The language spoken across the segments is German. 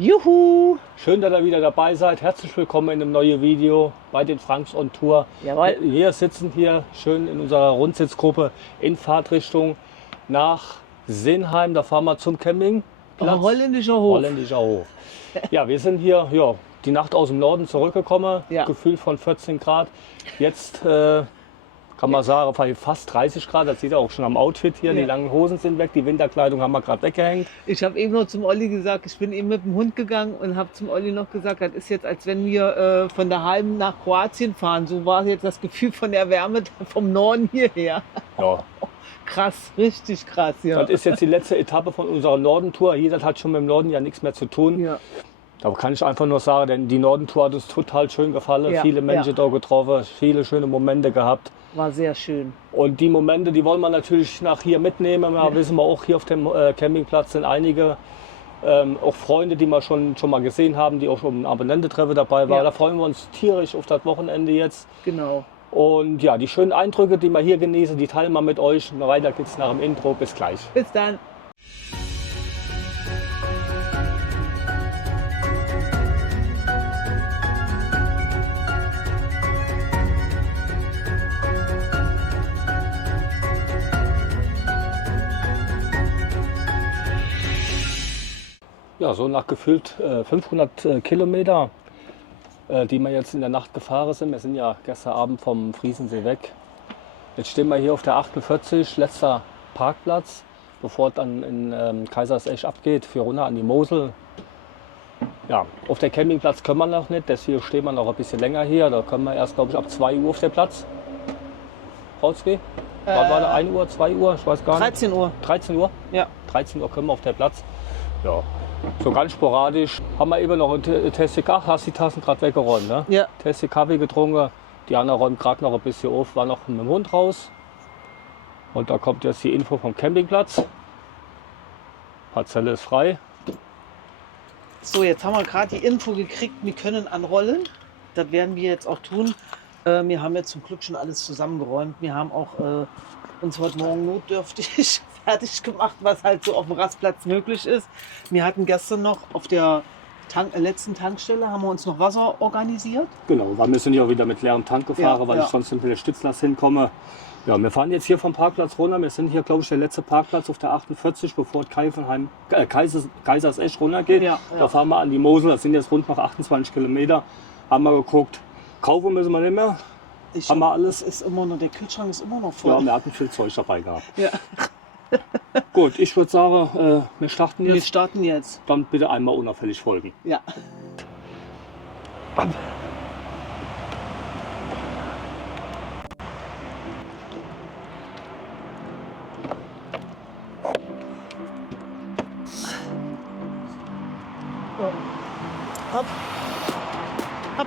Juhu! Schön, dass ihr wieder dabei seid. Herzlich willkommen in einem neuen Video bei den Franks on Tour. Jawohl. Wir sitzen hier schön in unserer Rundsitzgruppe in Fahrtrichtung nach Senheim. Da fahren wir zum Campingplatz. Holländischer Hof. Holländischer Hof. Ja, wir sind hier die Nacht aus dem Norden zurückgekommen. Ja. Gefühl von 14 Grad. Jetzt kann man sagen, fast 30 Grad. Das sieht ihr auch schon am Outfit hier. Ja. Die langen Hosen sind weg. Die Winterkleidung haben wir gerade weggehängt. Ich habe eben noch zum Olli gesagt, ich bin eben mit dem Hund gegangen und habe zum Olli noch gesagt, das ist jetzt, als wenn wir von daheim nach Kroatien fahren. So war jetzt das Gefühl von der Wärme vom Norden hierher. Ja. Krass, richtig krass. Ja. Das ist jetzt die letzte Etappe von unserer Norden-Tour. Hier, das hat schon mit dem Norden ja nichts mehr zu tun. Ja. Da kann ich einfach nur sagen, denn die Norden-Tour hat uns total schön gefallen. Ja, Viele Menschen da getroffen, viele schöne Momente gehabt. War sehr schön. Und die Momente, die wollen wir natürlich nach hier mitnehmen. Ja, wissen wir auch, hier auf dem Campingplatz sind einige auch Freunde, die wir schon mal gesehen haben, die auch schon am Abonnententreffen dabei waren. Ja. Da freuen wir uns tierisch auf das Wochenende jetzt. Genau. Und ja, die schönen Eindrücke, die wir hier genießen, die teilen wir mit euch. Weiter geht's nach dem Intro. Bis gleich. Bis dann. Ja, so nach gefühlt 500 Kilometer, die wir jetzt in der Nacht gefahren sind. Wir sind ja gestern Abend vom Friesensee weg. Jetzt stehen wir hier auf der 48, letzter Parkplatz, bevor es dann in Kaisersesch abgeht, für runter an die Mosel. Ja, auf der Campingplatz können wir noch nicht, deswegen stehen wir noch ein bisschen länger hier. Da können wir erst, glaube ich, ab 2 Uhr auf den Platz. Rausgehen? Was war da? 1 Uhr, 2 Uhr? Ich weiß gar nicht. 13 Uhr. 13 Uhr? Ja. 13 Uhr können wir auf der Platz. Ja, so ganz sporadisch. Haben wir eben noch ein Tessie. Ach, hast die Tassen gerade weggeräumt, ne? Ja. Tessie Kaffee getrunken. Die Anna räumt gerade noch ein bisschen auf, war noch mit dem Hund raus. Und da kommt jetzt die Info vom Campingplatz. Parzelle ist frei. So, jetzt haben wir gerade die Info gekriegt, wir können anrollen. Das werden wir jetzt auch tun. Wir haben jetzt zum Glück schon alles zusammengeräumt. Wir haben auch uns heute Morgen notdürftig fertig gemacht, was halt so auf dem Rastplatz möglich ist. Wir hatten gestern noch auf der letzten Tankstelle, haben wir uns noch Wasser organisiert. Genau, weil wir sind ja wieder mit leerem Tank gefahren, Ja, weil ja. ich sonst mit der Stützlast hinkomme. Ja, wir fahren jetzt hier vom Parkplatz runter. Wir sind hier, glaube ich, der letzte Parkplatz auf der 48, bevor Kaisersesch runtergeht. Ja, ja. Da fahren wir an die Mosel. Das sind jetzt rund noch 28 Kilometer. Haben wir geguckt. Kaufen müssen wir nicht mehr. Haben wir alles? Es ist immer noch, der Kühlschrank ist immer noch voll. Ja, wir hatten viel Zeug dabei gehabt. Ja. Gut, ich würde sagen, wir starten Wir jetzt. starten jetzt. Dann bitte einmal unauffällig folgen. Ja. Hopp. Hopp.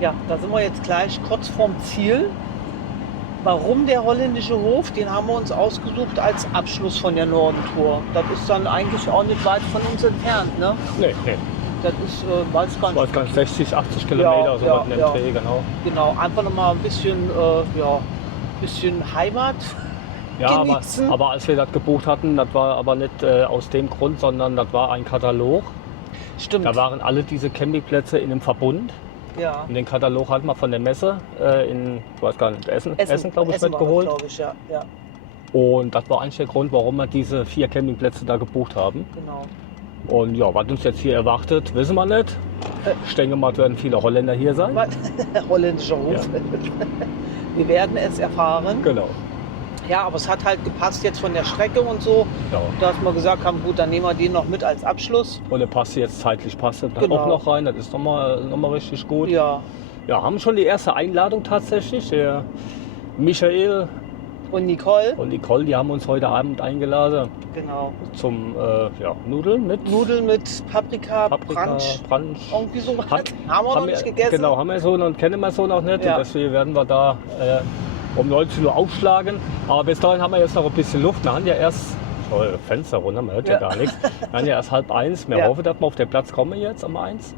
Ja, da sind wir jetzt gleich kurz vorm Ziel. Warum der holländische Hof? Den haben wir uns ausgesucht als Abschluss von der Nordentour. Das ist dann eigentlich auch nicht weit von uns entfernt, ne? Nee. Das ist, weiß gar Ich nicht. weiß gar nicht, 60, 80 Kilometer, so was in dem Dreh, genau. Genau, einfach nochmal ein bisschen, bisschen Heimat Ja, genießen. aber als wir das gebucht hatten, das war aber nicht aus dem Grund, sondern das war ein Katalog. Stimmt. Da waren alle diese Campingplätze in einem Verbund. Ja. Und den Katalog hat man von der Messe in, ich weiß gar nicht, Essen glaube ich, Essen war das, mitgeholt. glaub ich, ja. Ja. Und das war eigentlich der Grund, warum wir diese 4 Campingplätze da gebucht haben. Genau. Und ja, was uns jetzt hier erwartet, wissen wir nicht. Ich denke mal, es werden viele Holländer hier sein. Holländischer Hof. Ja. Wir werden es erfahren. Genau. Ja, aber es hat halt gepasst jetzt von der Strecke und so, Ja. dass wir gesagt haben, gut, dann nehmen wir den noch mit als Abschluss. Und er passt jetzt zeitlich passt er Genau. auch noch rein. Das ist nochmal richtig gut. Ja, Ja, haben schon die erste Einladung tatsächlich. Der Michael und Nicole, und Nicole, die haben uns heute Abend eingeladen genau. zum Nudeln mit Nudeln mit Paprika, Brunch. irgendwie so. Hat- Haben wir noch nicht gegessen. Genau, haben wir so und kennen wir so noch nicht. Ja. Und deswegen werden wir da um 19 Uhr aufschlagen. Aber bis dahin haben wir jetzt noch ein bisschen Luft. Wir haben ja erst Fenster runter, man hört ja, Ja. gar nichts. Wir haben ja erst 12:30. Wir Ja. hoffen, dass wir auf den Platz kommen jetzt um 1.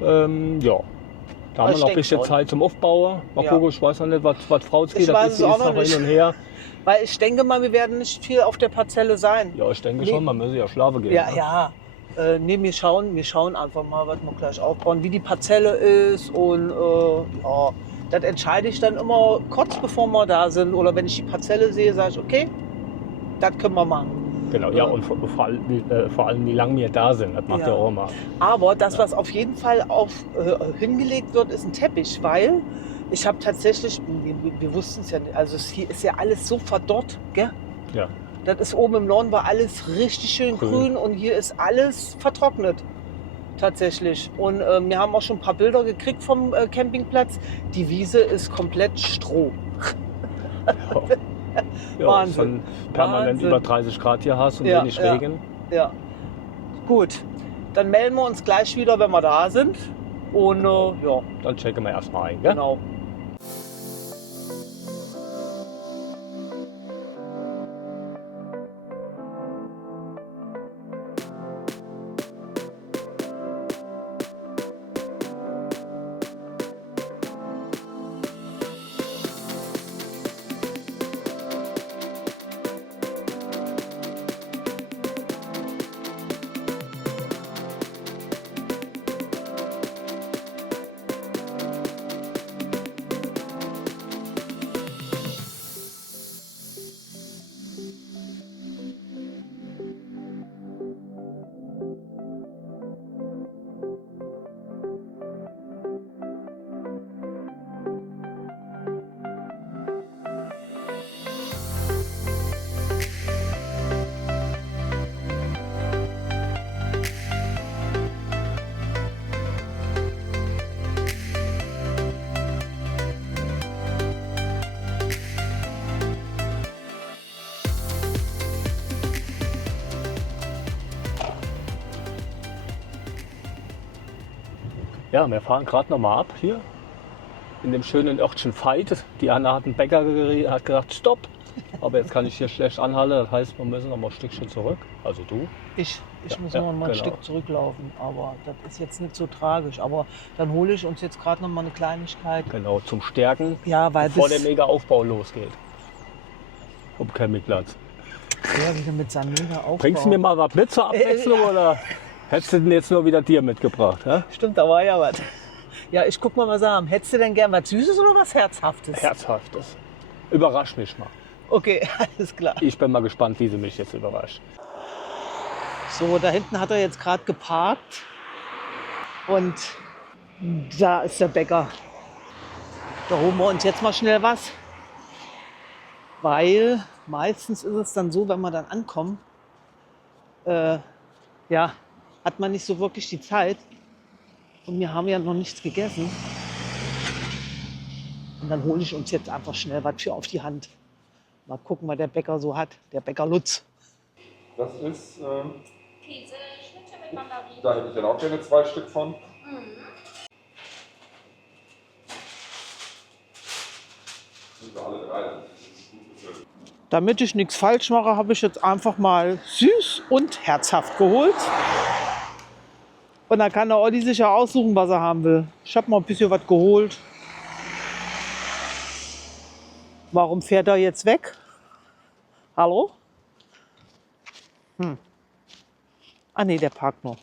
Ja. Da haben Ich wir noch ein denk bisschen schon. Zeit zum Aufbauen. Mal Ja. gucken, ich weiß noch nicht, was Frau Ich geht. Das weiß ist es auch jetzt noch noch nicht. hin und her. Weil ich denke mal, wir werden nicht viel auf der Parzelle sein. Ja, ich denke Nee. schon, man müsse ja schlafen gehen. Ja, ne? ja. Nee, wir schauen einfach mal, was wir gleich aufbauen, wie die Parzelle ist und ja, das entscheide ich dann immer kurz bevor wir da sind oder wenn ich die Parzelle sehe, sage ich, okay, das können wir machen. Genau, ja, und vor allem, wie lange wir da sind, das macht Ja. ja auch mal. Aber das, was auf jeden Fall hingelegt wird, ist ein Teppich, weil ich habe tatsächlich, wir wussten es ja nicht, also hier ist ja alles so verdorrt, gell? Ja. Das ist oben im Norden war alles richtig schön grün und hier ist alles vertrocknet. Tatsächlich. Und wir haben auch schon ein paar Bilder gekriegt vom Campingplatz. Die Wiese ist komplett Stroh. Ja, Wahnsinn. dann permanent Wahnsinn. über 30 Grad hier hast und Ja, wenig ja. Regen. Ja. Gut. Dann melden wir uns gleich wieder, wenn wir da sind. Und ja, Dann checken wir erstmal ein, gell? genau. Ja, wir fahren gerade noch mal ab hier in dem schönen Örtchen Veit. Die Anna hat einen Bäcker hat gesagt, stopp. Aber jetzt kann ich hier schlecht anhalten. Das heißt, wir müssen noch mal ein Stückchen zurück. Also du. Ich Ja, muss ja, noch mal ein genau. Stück zurücklaufen, aber das ist jetzt nicht so tragisch. Aber dann hole ich uns jetzt gerade noch mal eine Kleinigkeit. Genau, zum Stärken, Ja, weil bevor der bis mega Aufbau losgeht. Auf Campingplatz. ja, wieder mit seinem mega Aufbau. Bringst du mir mal was mit zur Abwechslung oder hättest du denn jetzt nur wieder dir mitgebracht? Hä? Stimmt, da war ja was. Ja, ich guck mal, was haben. Hättest du denn gern was Süßes oder was Herzhaftes? Herzhaftes. Überrasch mich mal. Okay, alles klar. Ich bin mal gespannt, wie sie mich jetzt überrascht. So, da hinten hat er jetzt gerade geparkt. Und da ist der Bäcker. Da holen wir uns jetzt mal schnell was. Weil meistens ist es dann so, wenn wir dann ankommen, ja, hat man nicht so wirklich die Zeit. Und wir haben ja noch nichts gegessen. Und dann hole ich uns jetzt einfach schnell was für auf die Hand. Mal gucken, was der Bäcker so hat. Der Bäcker Lutz. Das ist, Käse, Schnitte mit Mandarinen. da hätte ich dann auch gerne 2 Stück von. Über alle 3. Das ist gut gefüllt. Damit ich nichts falsch mache, habe ich jetzt einfach mal süß und herzhaft geholt. Und dann kann der Olli sich ja aussuchen, was er haben will. Ich habe mal ein bisschen was geholt. Warum fährt er jetzt weg? Hallo? Ah nee, der parkt noch.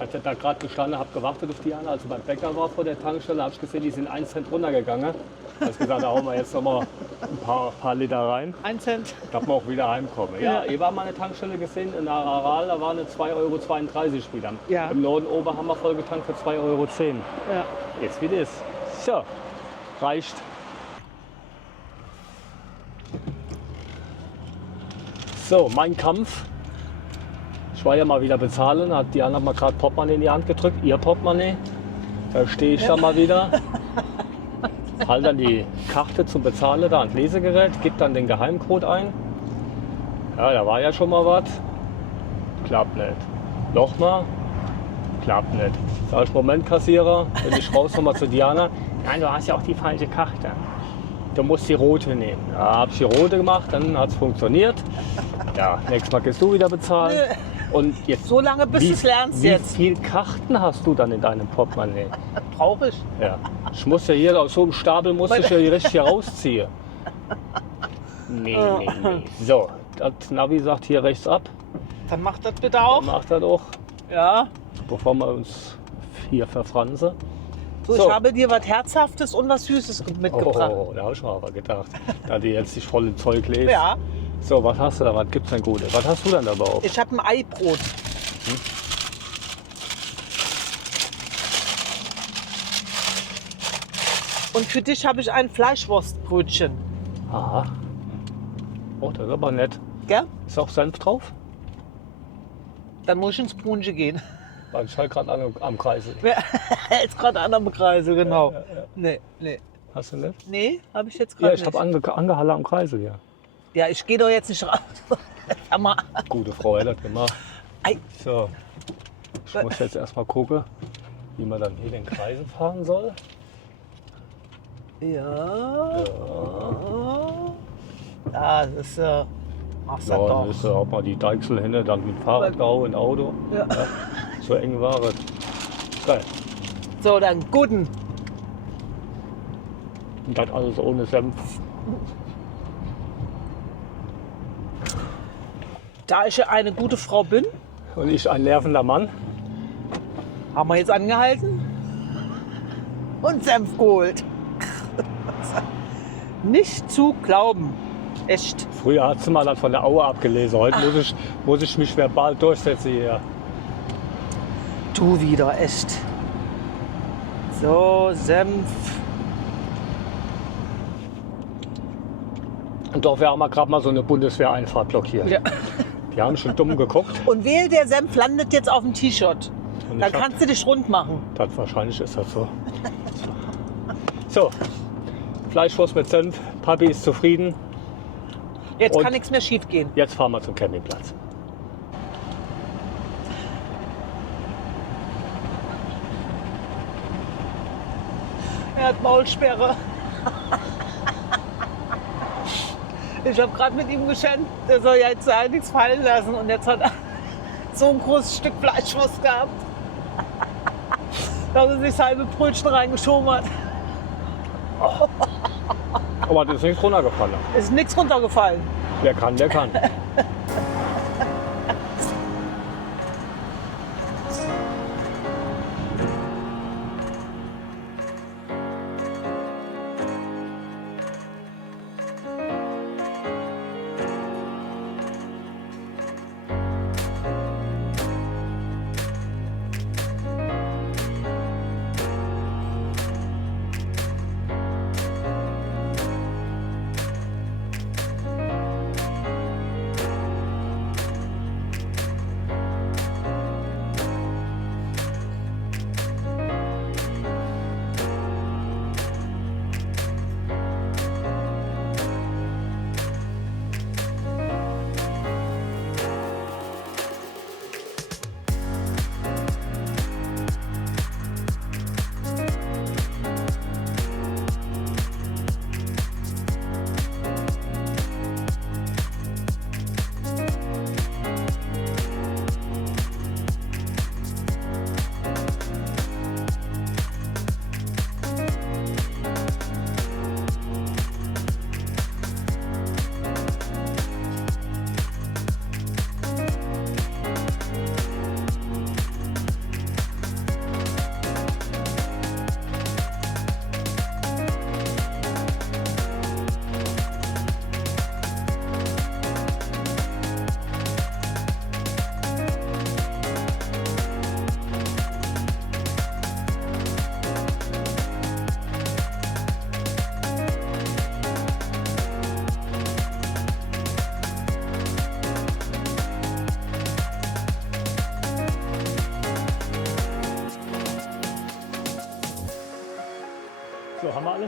Ich hatte da gerade gestanden, habe gewartet auf Diana, als ich beim Bäcker war vor der Tankstelle, habe ich gesehen, die sind 1 Cent runtergegangen. Da habe ich gesagt, da hauen wir jetzt noch mal ein paar Liter rein, 1 Cent. dass wir auch wieder heimkommen. Ja, ihr war mal eine Tankstelle gesehen in Aral, da war eine 2,32 € wieder. Ja. Im Norden oben haben wir voll getankt für 2,10 €. Ja. Jetzt wie das. So, reicht. So, mein Kampf. Ich war ja mal wieder bezahlen, hat Diana mal gerade Portemonnaie in die Hand gedrückt, ihr Portemonnaie. Da stehe ich dann mal wieder, halte dann die Karte zum Bezahlen da ans Lesegerät, gebe dann den Geheimcode ein. Ja, da war ja schon mal was. Klappt nicht. Nochmal. Klappt nicht. Sag ich, Moment, Kassierer, bin ich raus nochmal zu Diana. Nein, du hast ja auch die falsche Karte. Du musst die rote nehmen. Ja, habe ich die rote gemacht, dann hat es funktioniert. Ja, nächstes Mal gehst du wieder bezahlen. Und jetzt, So lange, bis du es lernst wie jetzt. viele Karten hast du dann in deinem Portemonnaie? Traurig. Ja. Ich muss ja hier aus so einem Stapel muss ich ja die richtig hier rausziehen. Nee. So, das Navi sagt hier rechts ab. Dann mach das bitte auch. Macht das auch, Ja. bevor wir uns hier verfransen. So, So. ich habe dir was Herzhaftes und was Süßes mitgebracht. Oh, da habe ich mir aber gedacht, da die jetzt nicht voll im Zeug lest. Ja, So, was hast du da? Was gibt's denn Gutes? Was hast du denn dabei auch? ich habe ein Eibrot. Und für dich habe ich ein Fleischwurstbrötchen. Aha. Oh, das ist aber nett. Gell? Ist auch Senf drauf? Dann muss ich ins Brunche gehen. Weil ich halt gerade am Kreisel. Jetzt gerade an am Kreisel, genau. Nee. Hast du nicht? Nee, habe ich jetzt Ja, gerade ich nicht. habe angehalten am Kreisel, ja. Ja, ich gehe doch jetzt nicht raus. Sag mal. Gute Frau hat das gemacht. Ei. So. Ich muss jetzt erstmal gucken, wie man dann hier den Kreisel fahren soll. Ja. Ja, das ist machst du Ja, dann doch. ist auch mal die Deichsel hin, dann mit dem Fahrrad da ein Auto. Ja. So eng war es. Geil. So, dann guten. Und das alles ohne Senf. Da ich ja eine gute Frau bin, Und ich ein nervender Mann. haben wir jetzt angehalten und Senf geholt. Nicht zu glauben. Echt. Früher hat sie mal das von der Aue abgelesen. Heute muss ich mich verbal durchsetzen hier. Du wieder, echt. So, Senf. Und dafür haben wir gerade mal so eine Bundeswehreinfahrt blockiert. Ja. Die haben schon dumm geguckt. Und wehe, der Senf landet jetzt auf dem T-Shirt. Und Dann ich hab- kannst du dich rund machen. Das wahrscheinlich ist das so. So, Fleischwurst mit Senf. Papi ist zufrieden. Jetzt Und- kann nichts mehr schief gehen. Jetzt fahren wir zum Campingplatz. Er hat Maulsperre. Ich habe gerade mit ihm geschenkt, der soll ja jetzt nichts fallen lassen. Und jetzt hat er so ein großes Stück Fleischwurst gehabt, dass er sich das halbe Brötchen reingeschoben hat. Aber das ist nichts runtergefallen. Ist nichts runtergefallen. Wer kann, der kann.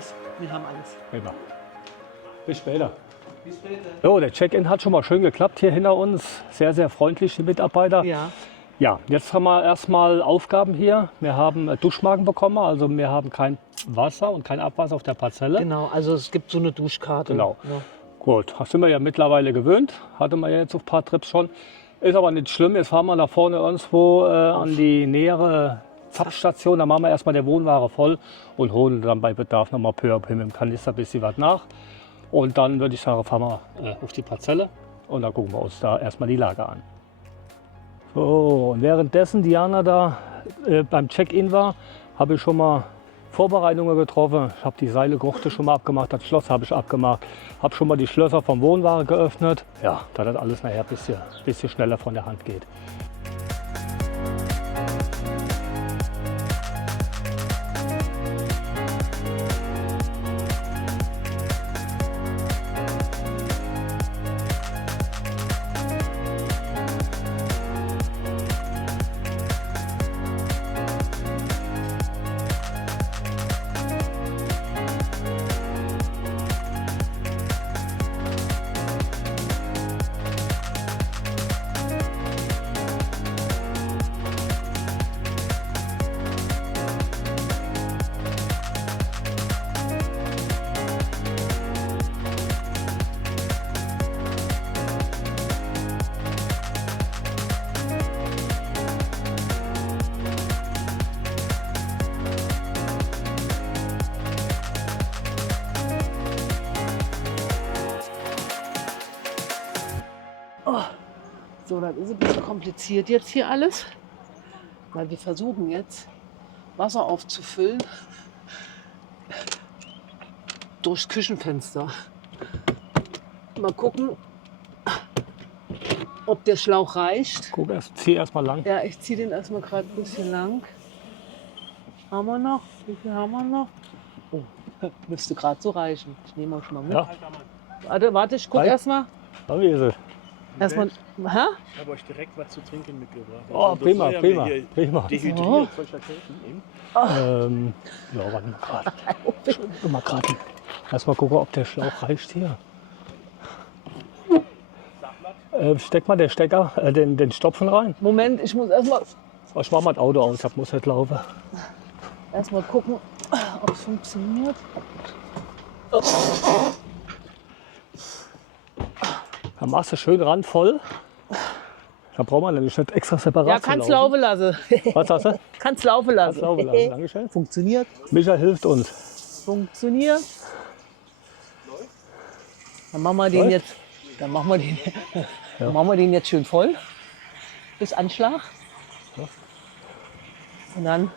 alles. Wir haben alles. Prima. Bis später. Bis später. So, der Check-in hat schon mal schön geklappt hier hinter uns. Sehr, sehr freundlich, die Mitarbeiter. Ja. Ja, jetzt haben wir erstmal Aufgaben hier. Wir haben Duschmarken bekommen, also wir haben kein Wasser und kein Abwasser auf der Parzelle. Genau, also es gibt so eine Duschkarte. Genau. Ja. Gut, das sind wir ja mittlerweile gewöhnt. Hatten wir ja jetzt auf ein paar Trips schon. Ist aber nicht schlimm. Jetzt fahren wir da vorne irgendwo an die nähere Zapfstation. Da machen wir erstmal der Wohnware voll und holen dann bei Bedarf nochmal peu à peu mit dem Kanister ein bisschen was nach. Und dann würde ich sagen, fahren wir auf die Parzelle und dann gucken wir uns da erstmal die Lage an. So, und währenddessen Diana da beim Check-in war, habe ich schon mal Vorbereitungen getroffen. Ich habe die Seilgurte schon mal abgemacht, das Schloss habe ich abgemacht, habe schon mal die Schlösser vom Wohnwagen geöffnet. Ja, da das alles nachher ein bisschen schneller von der Hand geht. So, das ist ein bisschen kompliziert jetzt hier alles, weil wir versuchen jetzt Wasser aufzufüllen durchs Küchenfenster. Mal gucken, ob der Schlauch reicht. Guck, zieh erst mal lang. Ja, ich ziehe den erstmal gerade ein bisschen lang. Haben wir noch? Wie viel haben wir noch? Oh, müsste gerade so reichen. Ich nehme auch schon mal mit. Ja. Warte, ich gucke Hi. erstmal. Da wie ist es? Erstmal. Hä? Ich habe euch direkt was zu trinken mitgebracht. Oh, Also, prima, bevor prima, wir hier prima. Dehydriert von Erkältung eben. Ja, warte mal gerade. Mal gerade. Erstmal gucken, ob der Schlauch reicht hier. Steck mal den Stecker, den Stopfen rein. Moment, ich muss erstmal Oh, ich mach mal das Auto aus, ich muss nicht laufen. gucken, ob es funktioniert. Dann machst du schön randvoll. Da braucht man nämlich nicht extra separat Ja, zu kannst laufen. laufen lassen. Was hast du? Kannst laufen lassen. Kannst laufen lassen, Dankeschön. Funktioniert. Micha hilft uns. Funktioniert. Dann machen wir den Läuft? jetzt. Dann machen wir den jetzt schön voll. Bis Anschlag. Und dann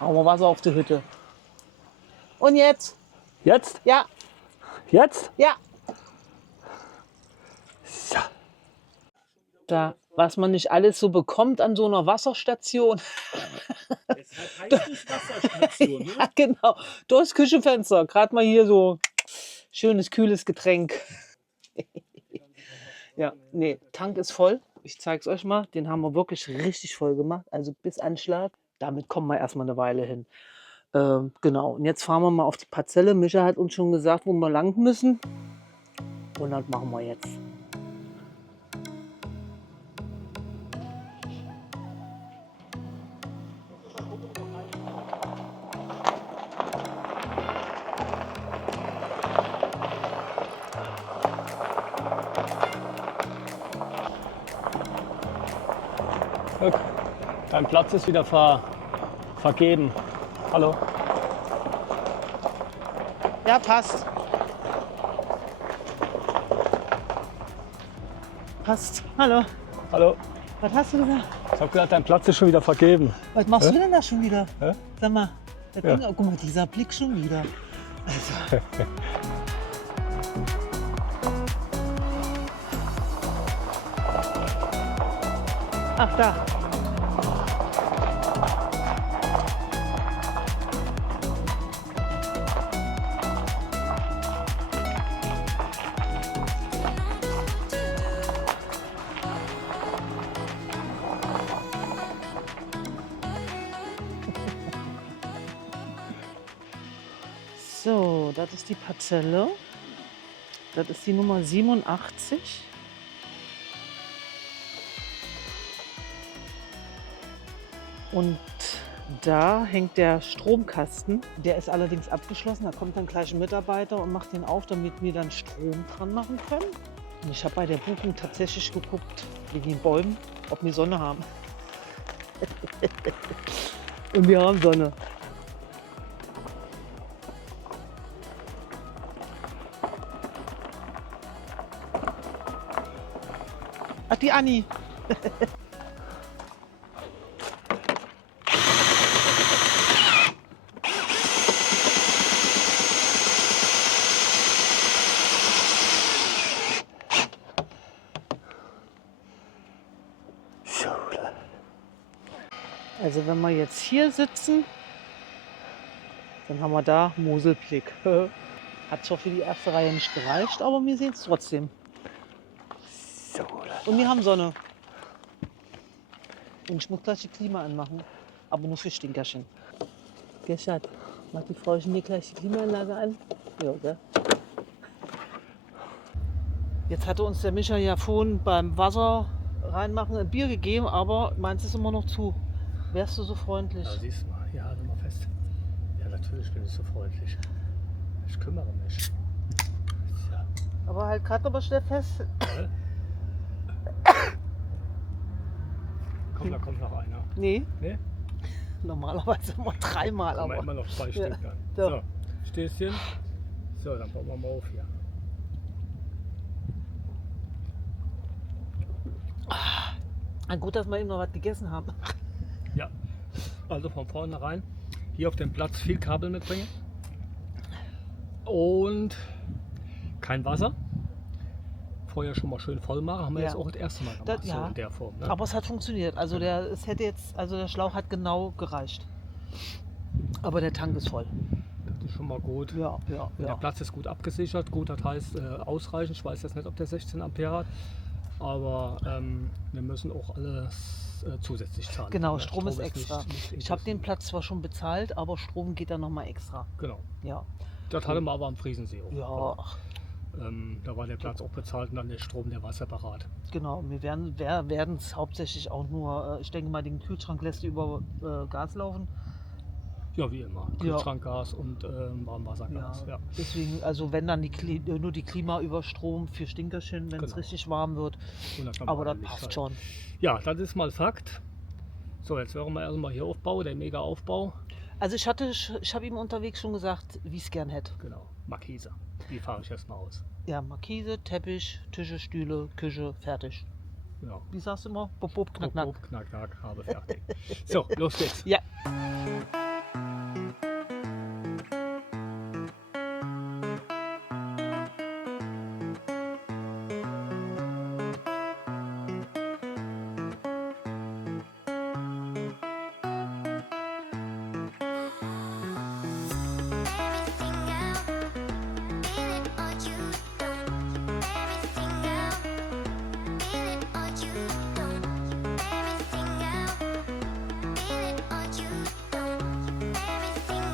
hauen wir Wasser auf die Hütte. Und jetzt? Jetzt? Ja, Jetzt? ja. So. Da, was man nicht alles so bekommt an so einer Wasserstation. Deshalb heißt es Wasserstation, ne? Ja, genau. Durchs Küchenfenster. Gerade mal hier so schönes, kühles Getränk. Ja, nee, Tank ist voll. Ich zeig's euch mal. Den haben wir wirklich richtig voll gemacht. Also bis Anschlag. Damit kommen wir erstmal eine Weile hin. Genau. Und jetzt fahren wir mal auf die Parzelle. Micha hat uns schon gesagt, wo wir lang müssen. Und das machen wir jetzt. Guck, dein Platz ist wieder vergeben. Hallo. Ja, passt. Passt. Hallo. Hallo. Was hast du gesagt? Ich habe gedacht, dein Platz ist schon wieder vergeben. Was machst du denn da schon wieder? Hä? Sag mal. Das Ja. Ding, guck mal, dieser Blick schon wieder. Also. Ach, da. So, das ist die Parzelle. Das ist die Nummer 87. Und da hängt der Stromkasten. Der ist allerdings abgeschlossen. Da kommt dann gleich ein Mitarbeiter und macht den auf, damit wir dann Strom dran machen können. Und ich habe bei der Buchung tatsächlich geguckt, wegen den Bäumen, ob wir Sonne haben. Und wir haben Sonne. Ach, die Anni. Also wenn wir jetzt hier sitzen, dann haben wir da Moselblick. Hat zwar für die erste Reihe nicht gereicht, aber wir sehen es trotzdem. Und wir haben Sonne. Und ich muss gleich die Klima anmachen, aber nur für Stinkerchen. Gell, Schatz, macht die Frauchen mir gleich die Klimaanlage an? Ja, gell? Jetzt hatte uns der Micha ja vorhin beim Wasser reinmachen ein Bier gegeben, aber meins ist immer noch zu. Wärst du so freundlich? Ja, siehst du mal. Ja, halt mal fest. Ja, natürlich bin ich so freundlich. Ich kümmere mich. Ja. Aber halt gerade aber schnell fest. Komm, da kommt noch einer. Nee, Ne? normalerweise immer dreimal, Haben wir aber. immer noch 2 Stück dann. So. So, Stößchen. So, dann bauen wir mal auf hier. Gut, dass wir eben noch was gegessen haben. Ja, also von vornherein hier auf dem Platz viel Kabel mitbringen und kein Wasser. Vorher schon mal schön voll machen, haben wir Ja. jetzt auch das erste Mal gemacht, Das- ja. so in der Form. Ne? Aber es hat funktioniert. Also der Schlauch hat genau gereicht. Aber der Tank ist voll. Das ist schon mal gut. Ja. Und der Platz ist gut abgesichert, gut, das heißt ausreichend. Ich weiß jetzt nicht, ob der 16 Ampere hat, aber wir müssen auch alles zusätzlich zahlen. Genau, Ne? Strom ist extra. nicht Ich habe den inklusive. Platz zwar schon bezahlt, aber Strom geht dann nochmal extra. Genau, Ja. das hatten wir aber am Friesensee auch. Ja, ach, Da war der Platz auch bezahlt und dann der Strom, der war separat. genau. Wir werden es hauptsächlich auch nur, ich denke mal, den Kühlschrank lässt du über Gas laufen. Ja, wie immer. Ja. Kühlschrank, Gas und Warmwassergas. Ja. Deswegen, also wenn dann nur die Klima über Strom für Stinkerchen, wenn es Genau. richtig warm wird. Und das Aber das normale Licht passt halt. schon. Ja, das ist mal Fakt. So, jetzt werden wir erstmal hier Aufbau, der Mega-Aufbau. Also ich habe ihm unterwegs schon gesagt, wie ich es gern hätte. Genau, Markise. Die fahre ich erstmal aus. Ja, Markise, Teppich, Tische, Stühle, Küche, fertig. Genau. Wie sagst du immer? Bop, bop, knack, knack. Wupp, knack, knack, habe fertig. So, los geht's. Ja. Everything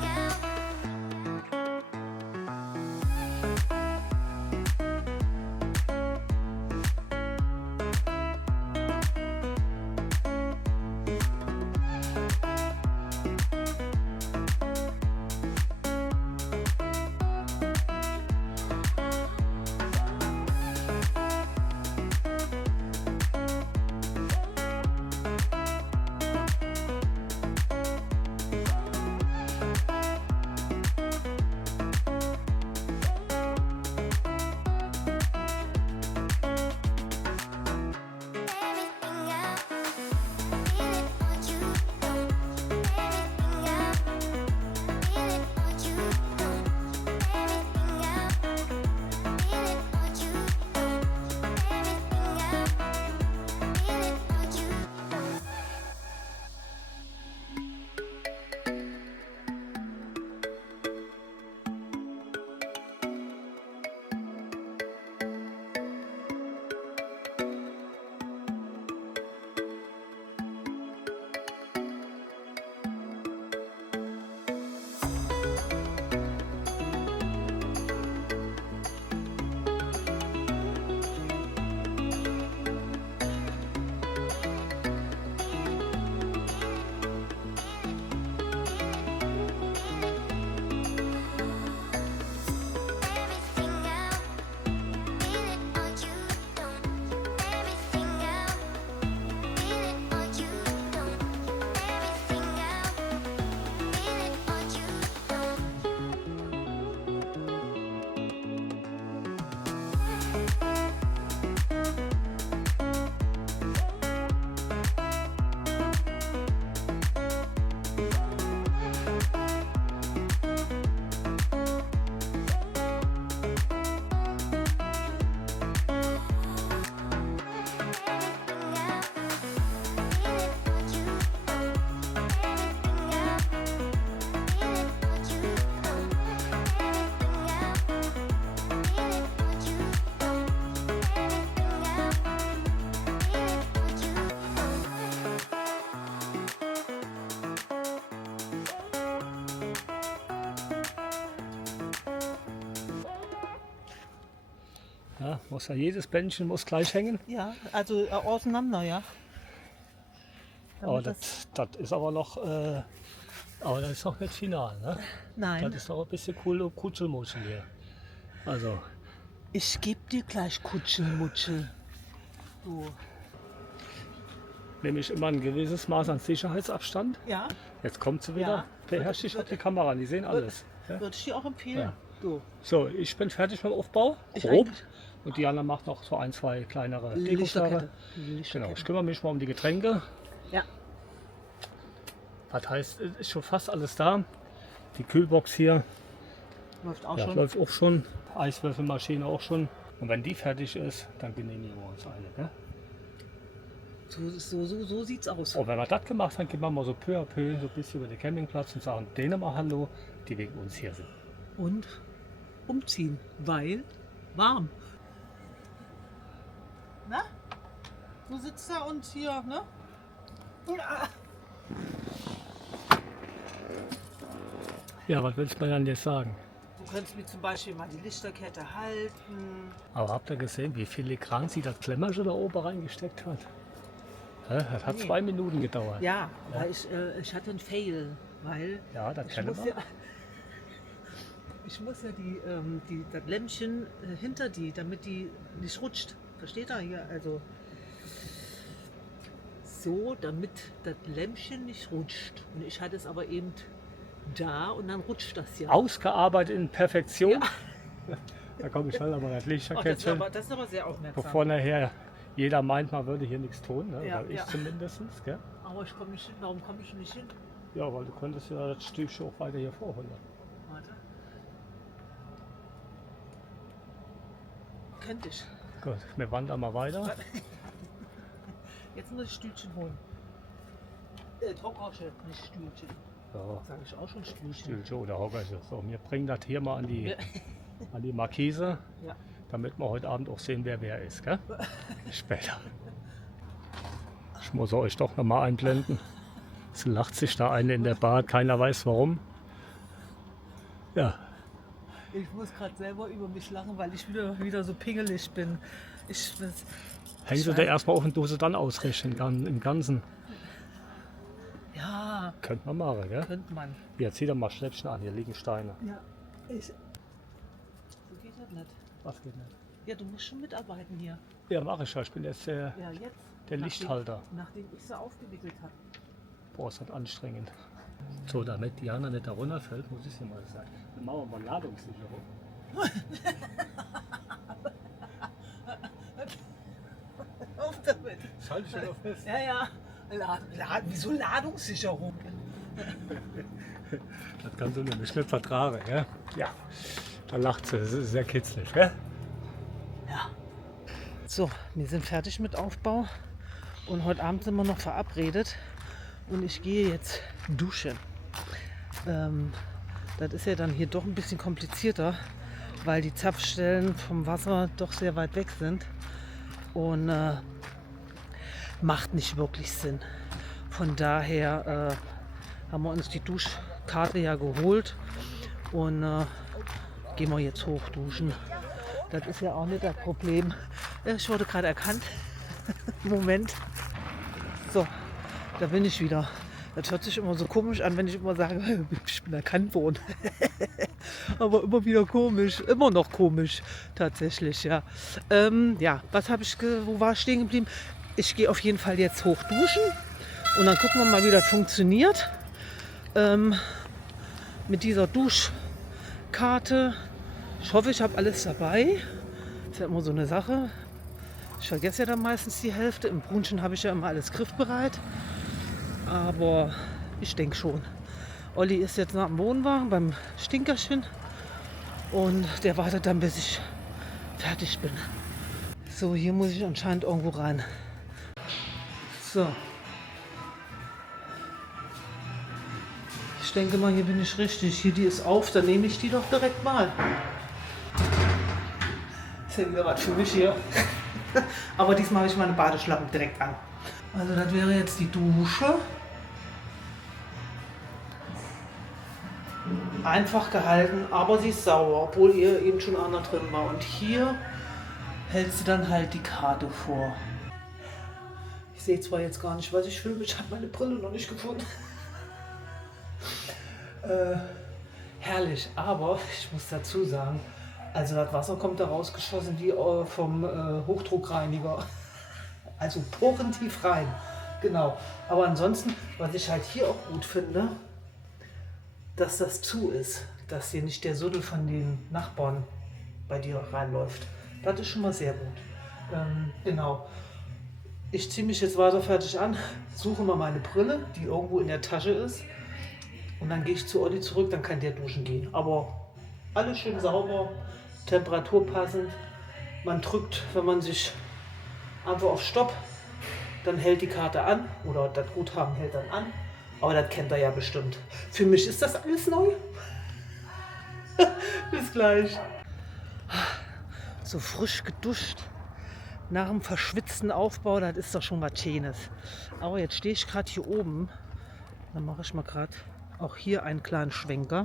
Ja, muss ja jedes Bändchen muss gleich hängen. Ja, also auseinander, ja. Aber das ist aber noch, aber das ist noch nicht final. Ne? Nein, Das ist noch ein bisschen cool, Kutschelmutschel hier. Also, ich gebe dir gleich Kutschelmutschel. So. nehme ich immer ein gewisses Maß an Sicherheitsabstand. Ja, Jetzt kommt sie wieder. Ja. Beherrscht dich auf die Kamera, die sehen alles. Ja? würde ich dir auch empfehlen. Ja. So. So, ich bin fertig mit dem Aufbau, Ich grob. eigentlich- Und Diana macht noch so ein, zwei kleinere Lichterkette. Dekosache. Genau, ich kümmere mich mal um die Getränke. Ja. Das heißt, es ist schon fast alles da. Die Kühlbox hier Läuft auch ja, schon. läuft auch schon. Eiswürfelmaschine auch schon. Und wenn die fertig ist, dann genehmigen wir uns eine. Gell? So sieht's aus. Und wenn wir das gemacht haben, gehen wir mal so peu à peu so ein bisschen über den Campingplatz und sagen denen mal Hallo, die wegen uns hier sind. Und umziehen, weil warm. Na? Du sitzt da und hier, ne? Ja. Ja, was willst du mir dann jetzt sagen? Du könntest mir zum Beispiel mal die Lichterkette halten. Aber habt ihr gesehen, wie filigran sie das Klemmerchen da oben reingesteckt hat? Hä? Das hat Nee. 2 Minuten gedauert. Ja, weil ich hatte einen Fail, weil Ja, das ich kennen muss wir. ja, ich muss ja das Lämpchen hinter die, damit die nicht rutscht. Versteht ihr hier? Also so, damit das Lämpchen nicht rutscht. Und ich hatte es aber eben da und dann rutscht das ja. Ausgearbeitet in Perfektion. Da komme ich schnell aber das Oh, Lichterkettchen. das ist aber sehr aufmerksam. Bevor nachher jeder meint, man würde hier nichts tun. Ne? Ja, Oder ich ja. zumindest. Gell? Aber ich komme nicht hin. Warum komme ich nicht hin? Ja, weil du könntest ja das Stückchen auch weiter hier vorholen. Warte. Könnte ich. Gut, wir wandern mal weiter. Jetzt muss ich Stühlchen holen. Hockasche, nicht Stühlchen. Ja, Sage ich auch schon Stühlchen. Stühlchen oder Hockerchen. So, wir bringen das hier mal an die, Ja. an die Markise, Ja. damit wir heute Abend auch sehen, wer ist. Gell? Später. Ich muss euch doch noch mal einblenden. Es lacht sich da eine in der Bar, keiner weiß warum. Ja, Ich muss gerade selber über mich lachen, weil ich wieder so pingelig bin. hängen Sie da erstmal auf und du sie dann ausrichten im Ganzen. Ja, Könnte man machen, gell? könnte man. Jetzt zieh doch mal Schläppchen an, hier liegen Steine. Ja, so geht das nicht. Was geht nicht? Ja, du musst schon mitarbeiten hier. Ja, mache ich ja. Ich bin jetzt der Ja, jetzt. Lichthalter. Nachdem ich sie aufgewickelt habe. Boah, ist das anstrengend. So, damit Diana nicht da runterfällt, muss ich sie mal sagen. Dann machen wir mal Ladungssicherung. Auf damit. Schalte ich schon fest. Ja, ja. Wieso Ladungssicherung? Das kannst du nämlich nicht vertragen, gell? Ja. Da lacht sie, das ist sehr kitzlig, gell? So, wir sind fertig mit Aufbau und heute Abend sind wir noch verabredet und ich gehe jetzt duschen. Das ist ja dann hier doch ein bisschen komplizierter, weil die Zapfstellen vom Wasser doch sehr weit weg sind und macht nicht wirklich Sinn. Von daher haben wir uns die Duschkarte ja geholt und gehen wir jetzt hoch duschen. Das ist ja auch nicht das Problem. Ich wurde gerade erkannt. Moment. So, da bin ich wieder. Das hört sich immer so komisch an, wenn ich immer sage, ich bin erkannt worden. Aber immer wieder komisch. Immer noch komisch, tatsächlich, ja. Ja, wo war ich stehen geblieben? Ich gehe auf jeden Fall jetzt hoch duschen. Und dann gucken wir mal, wie das funktioniert. Mit dieser Duschkarte. Ich hoffe, ich habe alles dabei. Das ist ja immer so eine Sache. Ich vergesse ja dann meistens die Hälfte. Im Brunchen habe ich ja immer alles griffbereit. Aber ich denke schon. Olli ist jetzt nach dem Wohnwagen beim Stinkerchen. Und der wartet dann, bis ich fertig bin. So, hier muss ich anscheinend irgendwo rein. So. Ich denke mal, hier bin ich richtig. Hier, die ist auf, dann nehme ich die doch direkt mal. Das ist ja wieder was für mich hier. Aber diesmal habe ich meine Badeschlappen direkt an. Also das wäre jetzt die Dusche. Einfach gehalten, aber sie ist sauer, obwohl ihr eben schon einer drin war. Und hier hältst du dann halt die Karte vor. Ich sehe zwar jetzt gar nicht, was ich filme, ich habe meine Brille noch nicht gefunden. Herrlich, aber ich muss dazu sagen, also das Wasser kommt da rausgeschossen wie vom Hochdruckreiniger. Also porentief rein, genau. Aber ansonsten, was ich halt hier auch gut finde, dass das zu ist, dass hier nicht der Suddel von den Nachbarn bei dir reinläuft. Das ist schon mal sehr gut. Genau. Ich ziehe mich jetzt weiter fertig an, suche mal meine Brille, die irgendwo in der Tasche ist. Und dann gehe ich zu Olli zurück, dann kann der duschen gehen. Aber alles schön sauber, Temperatur passend. Man drückt, wenn man sich einfach auf Stopp, dann hält die Karte an oder das Guthaben hält dann an. Aber das kennt er ja bestimmt. Für mich ist das alles neu. Bis gleich. So frisch geduscht. Nach dem verschwitzten Aufbau, das ist doch schon was Schönes. Aber jetzt stehe ich gerade hier oben. Dann mache ich mal gerade auch hier einen kleinen Schwenker.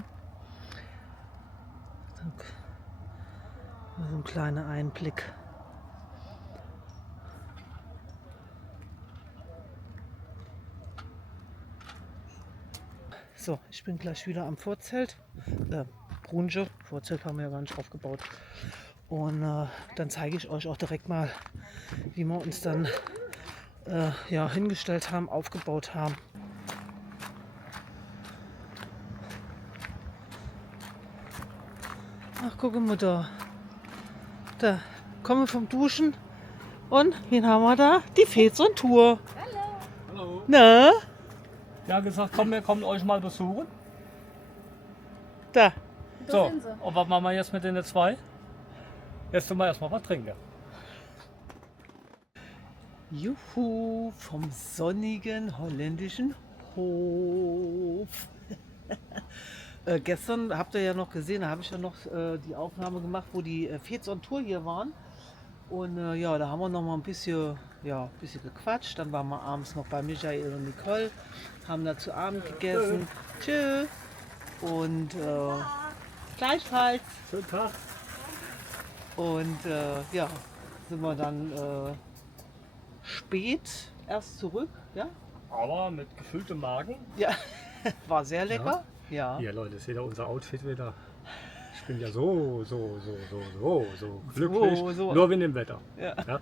So ein kleiner Einblick. So, ich bin gleich wieder am Vorzelt. Brunje, Vorzelt haben wir ja gar nicht aufgebaut. Und dann zeige ich euch auch direkt mal, wie wir uns dann ja, hingestellt haben, aufgebaut haben. Ach, guck mal da. Da kommen wir vom Duschen. Und wen haben wir da? Die Fez und Tour. Hallo. Na? Ja, gesagt, komm, wir kommen euch mal besuchen. Da. So, sind sie. und was machen wir jetzt mit den zwei? Jetzt tun wir erstmal was trinken. Juhu, vom sonnigen holländischen Hof. Gestern habt ihr ja noch gesehen, da habe ich ja noch die Aufnahme gemacht, wo die Fez on Tour hier waren. Und ja, da haben wir noch mal ein bisschen gequatscht. Dann waren wir abends noch bei Michael und Nicole, haben da zu Abend gegessen. Tschüss. Und gleichfalls. Schönen Tag. Und ja, sind wir dann spät erst zurück. Ja, Aber mit gefülltem Magen. ja. War sehr lecker. Ja. Ja, Leute, seht ihr unser Outfit wieder? Ich bin ja so glücklich. So. Nur wegen dem Wetter. Ja. Ja.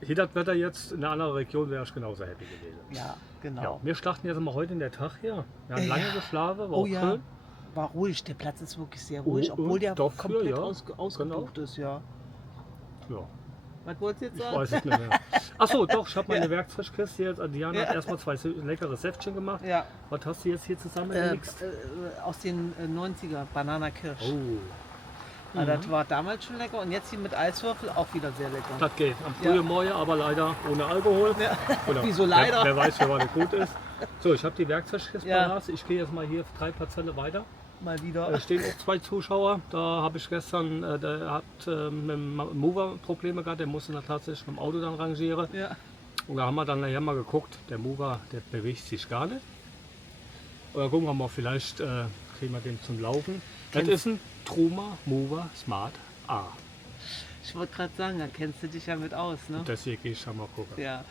Hier das Wetter jetzt in einer anderen Region wäre ich genauso happy gewesen. Ja, genau. Ja, wir schlachten jetzt mal heute in der Tag hier. Wir haben lange geschlafen, war Oh auch ja, schön. war ruhig. Der Platz ist wirklich sehr ruhig, Und obwohl der dafür, komplett ja, ausgebucht ist. Ja. Ja, Was wolltest du jetzt ich sagen? weiß es nicht mehr. Achso, doch, ich habe meine Werkzeugkiste jetzt. Diana hat erstmal zwei leckere Säftchen gemacht. Ja, Was hast du jetzt hier zusammengemixt? aus den 90er, Bananakirsch. Oh, Ah, das war damals schon lecker und jetzt hier mit Eiswürfel auch wieder sehr lecker. das geht. Am frühen Morgen, aber leider ohne Alkohol. Ja. Oder Wieso leider? Wer weiß, für was das gut ist. So, ich habe die Werkzeugkiste Ja. parat. Ich gehe jetzt mal hier 3 Parzelle weiter. Mal wieder. Da stehen auch 2 Zuschauer. Da habe ich gestern, der hat mit dem Mover Probleme gehabt. Der musste dann tatsächlich mit dem Auto dann rangieren. Ja. Und da haben wir dann nachher mal geguckt. Der Mover, der bewegt sich gar nicht. Oder gucken wir mal, vielleicht kriegen wir den zum Laufen. Das ist ein Truma Mover Smart A. Ich wollte gerade sagen, da kennst du dich ja mit aus, ne? Deswegen gehe ich schon mal gucken. Ja.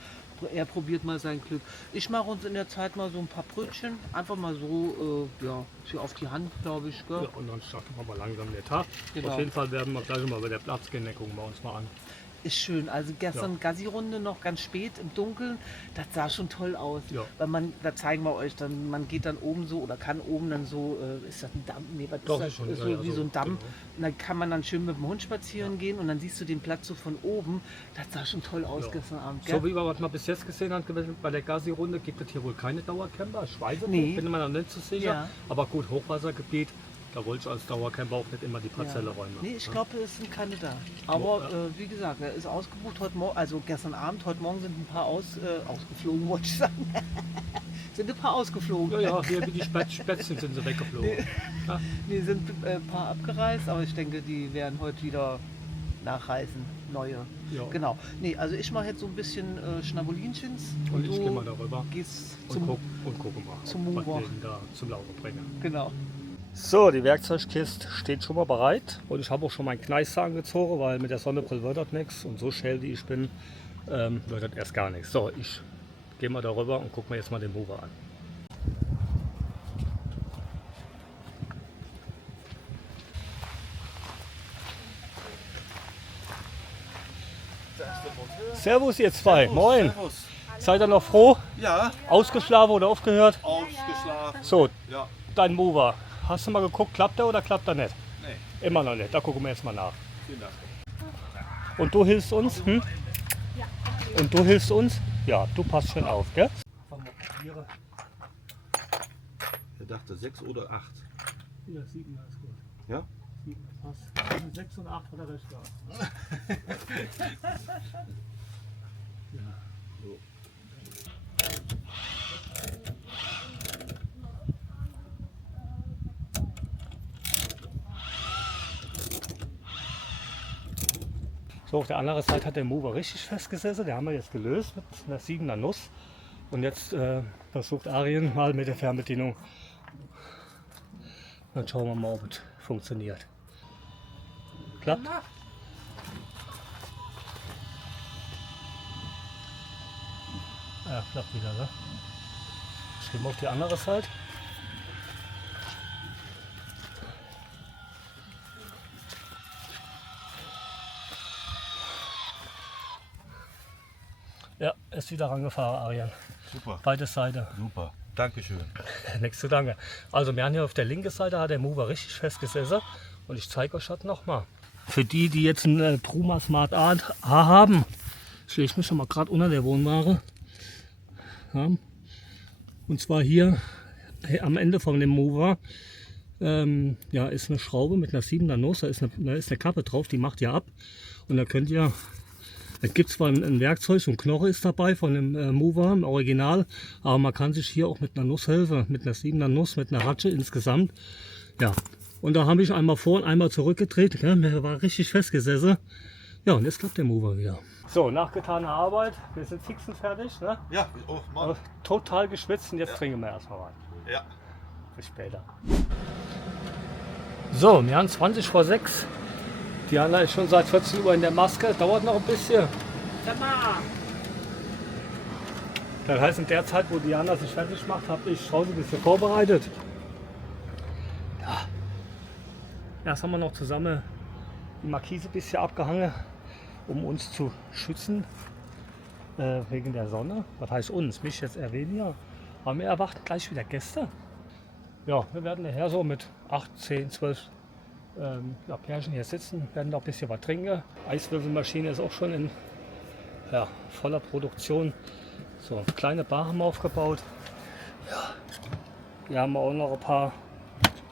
Er probiert mal sein Glück. Ich mache uns in der Zeit mal so ein paar Brötchen. Einfach mal so, ja, so auf die Hand, glaube ich. Gell? Ja, und dann starten wir mal langsam den Tag. Genau. Auf jeden Fall werden wir gleich mal bei der Platz gehen, dann gucken wir uns mal an. Ist schön. Also gestern Gassi-Runde noch ganz spät im Dunkeln. Das sah schon toll aus. Ja. Weil man, da zeigen wir euch dann, man geht dann oben so oder kann oben dann so, ist das ein Damm? Nee, was Doch, ist das? schon, Ist ja, so ja, wie so, so ein Damm. genau. Und dann kann man dann schön mit dem Hund spazieren gehen und dann siehst du den Platz so von oben. Das sah schon toll aus Ja. gestern Abend. Gell? So wie wir was mal bis jetzt gesehen haben, bei der Gassi-Runde gibt es hier wohl keine Dauercamper. Ich weiß es Nee. nicht, bin mir noch nicht so sicher. Ja. Aber gut, Hochwassergebiet, da wollte ich als Dauercamper auch nicht immer die Parzelle Ja. räumen. Nee, ich Ja. glaube, es sind keine da. Aber Ja. wie gesagt, er ist ausgebucht heute Morgen, also gestern Abend, heute Morgen sind ein paar ausgeflogen, wollte ich sagen. Sind ein paar ausgeflogen. Ja, ja, hier wie die Spätzchen sind sie weggeflogen. Ja. Nee, sind ein paar abgereist, aber ich denke, die werden heute wieder nachreisen. Neue. Ja. Genau. Nee, also ich mache jetzt so ein bisschen Schnabulinchens. Und ich du gehe mal darüber gehst und zum. gucke mal, zum was Mover. wir ihn da zum Laufen bringen. Genau. So, die Werkzeugkiste steht schon mal bereit und ich habe auch schon meinen Kneister angezogen, weil mit der Sonnebrille wird das nichts und so schnell wie ich bin, wird das erst gar nichts. So, ich gehe mal darüber und gucke mir jetzt mal den Mover an. Servus ihr zwei, moin. Servus. Seid ihr noch froh? Ja, Ausgeschlafen oder aufgehört? ausgeschlafen. So, Ja, dein Mover. Hast du mal geguckt, klappt der oder klappt er nicht? nee, Immer noch nicht, da gucken wir jetzt mal nach. vielen Dank. Und du hilfst uns? Hm? Und du hilfst uns? Ja, du passt schon auf, gell? Er dachte 6 oder 8. Ja, 7 ist gut. Ja? 7 passt. 6 und 8 hat er recht gehabt. So, auf der anderen Seite hat der Mover richtig festgesessen. Den haben wir jetzt gelöst mit einer 7er Nuss. Und jetzt versucht Arjen mal mit der Fernbedienung. Dann schauen wir mal, ob es funktioniert. Klappt? Ja, klappt wieder, ne? Ich gehe mal auf die andere Seite. Ja, ist wieder rangefahren, Arjen. Super, Beide Seiten. super. Dankeschön. Nichts zu danke. Also wir haben hier auf der linken Seite hat der Mover richtig festgesessen und ich zeige euch das nochmal. Für die, die jetzt einen Truma Smart A haben, stehe ich mich schon mal gerade unter der Wohnware. Ja. Und zwar hier am Ende von dem Mover ja, ist eine Schraube mit einer 7er Nuss, da ist eine Kappe drauf, die macht ihr ab. Und da könnt ihr, es gibt zwar ein Werkzeug, so ein Knoche ist dabei von dem Mover im Original, aber man kann sich hier auch mit einer Nuss helfen, mit einer 7er Nuss, mit einer Ratsche insgesamt. Ja, und da habe ich einmal vor und einmal zurückgedreht, ja, mir war richtig festgesessen. Ja, und jetzt klappt der Mover wieder. So, nach getaner Arbeit, wir sind fix und fertig, ne? Ja, oh Mann. Total geschwitzt und jetzt trinken wir erstmal rein. Ja. Bis später. So, wir haben 20 vor 6. Diana ist schon seit 14 Uhr in der Maske, dauert noch ein bisschen. Das heißt, in der Zeit, wo Diana sich fertig macht, habe ich Hause ein bisschen vorbereitet. Ja. Erst haben wir noch zusammen die Markise ein bisschen abgehangen, um uns zu schützen wegen der Sonne. Was heißt uns? Mich jetzt eher weniger. Aber wir erwarten gleich wieder Gäste. Ja, wir werden nachher so mit 8, 10, 12 ja, Pärchen hier sitzen, werden noch ein bisschen was trinken. Eiswürfelmaschine ist auch schon in voller Produktion. So, eine kleine Bar haben wir aufgebaut. Ja, hier haben wir auch noch ein paar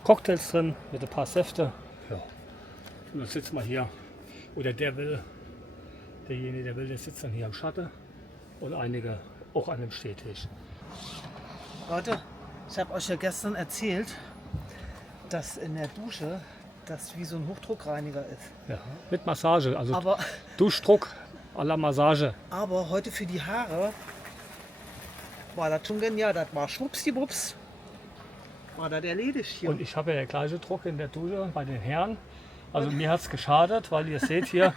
Cocktails drin mit ein paar Säfte. Ja. Und dann sitzen wir hier. Oder derjenige, der will, der sitzt dann hier am Schatten. Und einige auch an dem Stehtisch. Leute, ich habe euch ja gestern erzählt, dass in der Dusche das wie so ein Hochdruckreiniger ist. Ja, mit Massage, also Aber, Duschdruck à la Massage. aber heute für die Haare war das schon genial. Das war schwuppsdiwupps. War das erledigt hier. Und ich habe ja der gleiche Druck in der Dusche bei den Herren. Also mir hat es geschadet, weil ihr seht hier,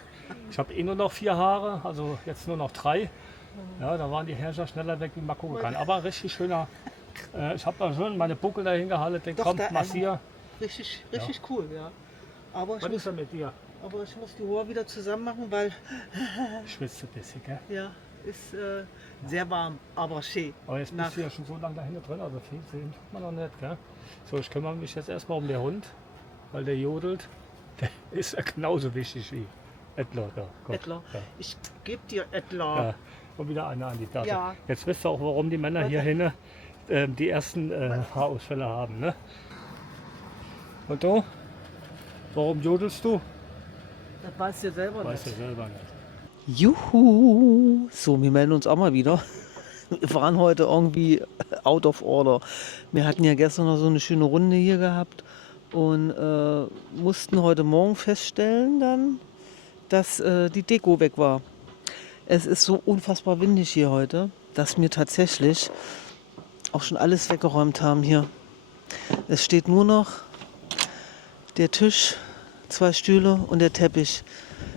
ich habe eh nur noch 4 Haare, also jetzt nur noch 3. Ja, da waren die Herrscher schneller weg, wie man gucken kann. Aber richtig schöner. Ich habe da schon meine Buckel dahin gehalten, den Doch, kommt da- massier. Richtig cool, ja. Aber Was ist denn mit dir? ich muss die Haare wieder zusammen machen, weil Schwitzt ein bisschen, gell? ja, ist sehr warm, aber schön. Aber jetzt bist du ja schon so lange da hinten drin, also viel sehen tut man noch nicht, gell? So, ich kümmere mich jetzt erstmal um den Hund, weil der jodelt. Der ist ja genauso wichtig wie Ettler. Ja, Gott. Ettler. Ja. Ich gebe dir Ettler. Ja. Und wieder einer an die Tasche. Ja. Jetzt wisst ihr auch, warum die Männer hier hinten die ersten Haarausfälle haben. Ne? Und du? Warum jodelst du? Das weißt du ja selber Weißt du nicht. selber nicht. Juhu! So, wir melden uns auch mal wieder. Wir waren heute irgendwie out of order. Wir hatten ja gestern noch so eine schöne Runde hier gehabt und mussten heute Morgen feststellen dann, dass die Deko weg war. Es ist so unfassbar windig hier heute, dass wir tatsächlich auch schon alles weggeräumt haben hier. Es steht nur noch der Tisch, 2 Stühle und der Teppich.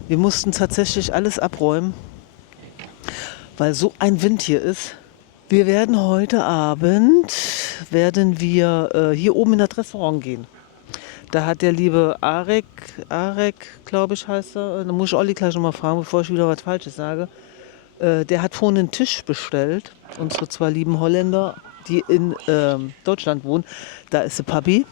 Wir mussten tatsächlich alles abräumen, weil so ein Wind hier ist. Wir werden heute Abend, hier oben in das Restaurant gehen. Da hat der liebe Arek, glaube ich heißt er, da muss ich Olli gleich noch mal fragen, bevor ich wieder was Falsches sage. Der hat vorhin einen Tisch bestellt, unsere 2 lieben Holländer, die in Deutschland wohnen. Da ist der Papi.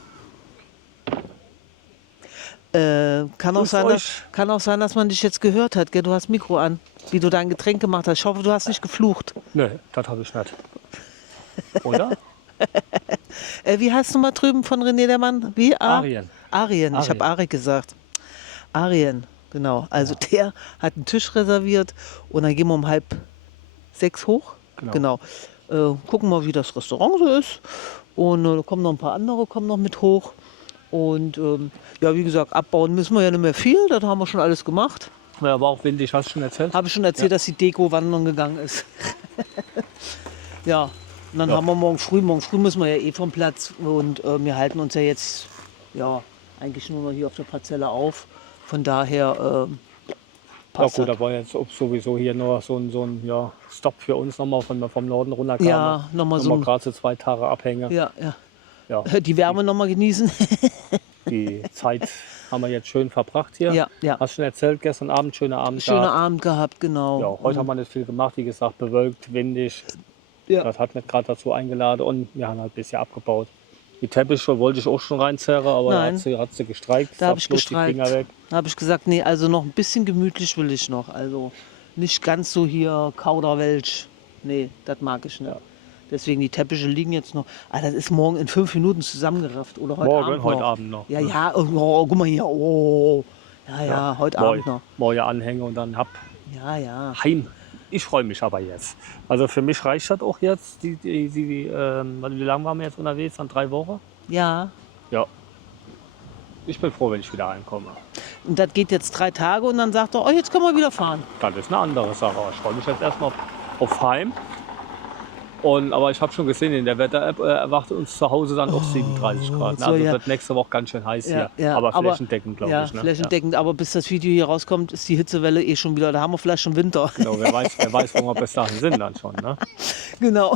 Kann auch sein, dass man dich jetzt gehört hat. Gell? Du hast Mikro an, wie du dein Getränk gemacht hast. Ich hoffe, du hast nicht geflucht. Nee, das habe ich nicht. Oder? Wie heißt du mal drüben von René der Mann? Wie? Arien. Arien. Ich Arien. habe Arik gesagt. Arien, genau. Also der hat einen Tisch reserviert und dann gehen wir um 5:30 hoch. Genau. Gucken mal, wie das Restaurant so ist. Und da kommen noch ein paar andere, kommen noch mit hoch. Und ja, wie gesagt, abbauen müssen wir ja nicht mehr viel. Das haben wir schon alles gemacht. Ja, war auch windig, hast du schon erzählt? Habe ich schon erzählt, dass die Deko wandern gegangen ist. Ja, und dann haben wir morgen früh müssen wir ja eh vom Platz. Und wir halten uns ja jetzt eigentlich nur noch hier auf der Parzelle auf. Von daher Ja passt gut, das. da war jetzt sowieso hier nur so ein Stopp für uns nochmal vom Norden runterkamen. Ja, nochmal so ein- gerade so 2 Tage Abhänge. Ja. Ja, Die Wärme noch mal genießen. die Zeit haben wir jetzt schön verbracht hier. Ja. Hast du schon erzählt, gestern Abend, schöner Abend. Schöner gehabt. Abend gehabt, genau. Ja, heute haben wir nicht viel gemacht, wie gesagt, bewölkt, windig. Ja. Das hat nicht gerade dazu eingeladen und wir haben halt ein bisschen abgebaut. Die Teppiche wollte ich auch schon reinzerren, aber da Nein. hat sie gestreikt. Da habe ich Sagt bloß die gestreikt. Finger weg. Da habe ich gesagt, nee, also noch ein bisschen gemütlich will ich noch. Also nicht ganz so hier Kauderwelsch. Nee, das mag ich nicht. Ja. Deswegen die Teppiche liegen jetzt noch. Ah, das ist morgen in 5 Minuten zusammengerafft. Oder heute Morgen, Abend noch. heute Abend noch. Ja, guck mal hier. Oh. Ja, heute Abend noch. Neue Anhänge und dann Ja. heim. Ich freue mich aber jetzt. Also für mich reicht das auch jetzt. Wie lange waren wir jetzt unterwegs? An 3 Wochen? Ja. Ja. Ich bin froh, wenn ich wieder heimkomme. Und das geht jetzt 3 Tage und dann sagt er, oh, jetzt können wir wieder fahren. Das ist eine andere Sache. Ich freue mich jetzt erstmal auf Heim. Aber ich habe schon gesehen, in der Wetter-App erwartet uns zu Hause dann auch 37 Grad. so, Also ja. wird nächste Woche ganz schön heiß hier. Ja, aber flächendeckend, glaube ich. Ne? Flächendeckend. Aber bis das Video hier rauskommt, ist die Hitzewelle eh schon wieder. Da haben wir vielleicht schon Winter. Ja. Genau, wer weiß, wo wir bis dahin sind dann schon. Ne? Genau.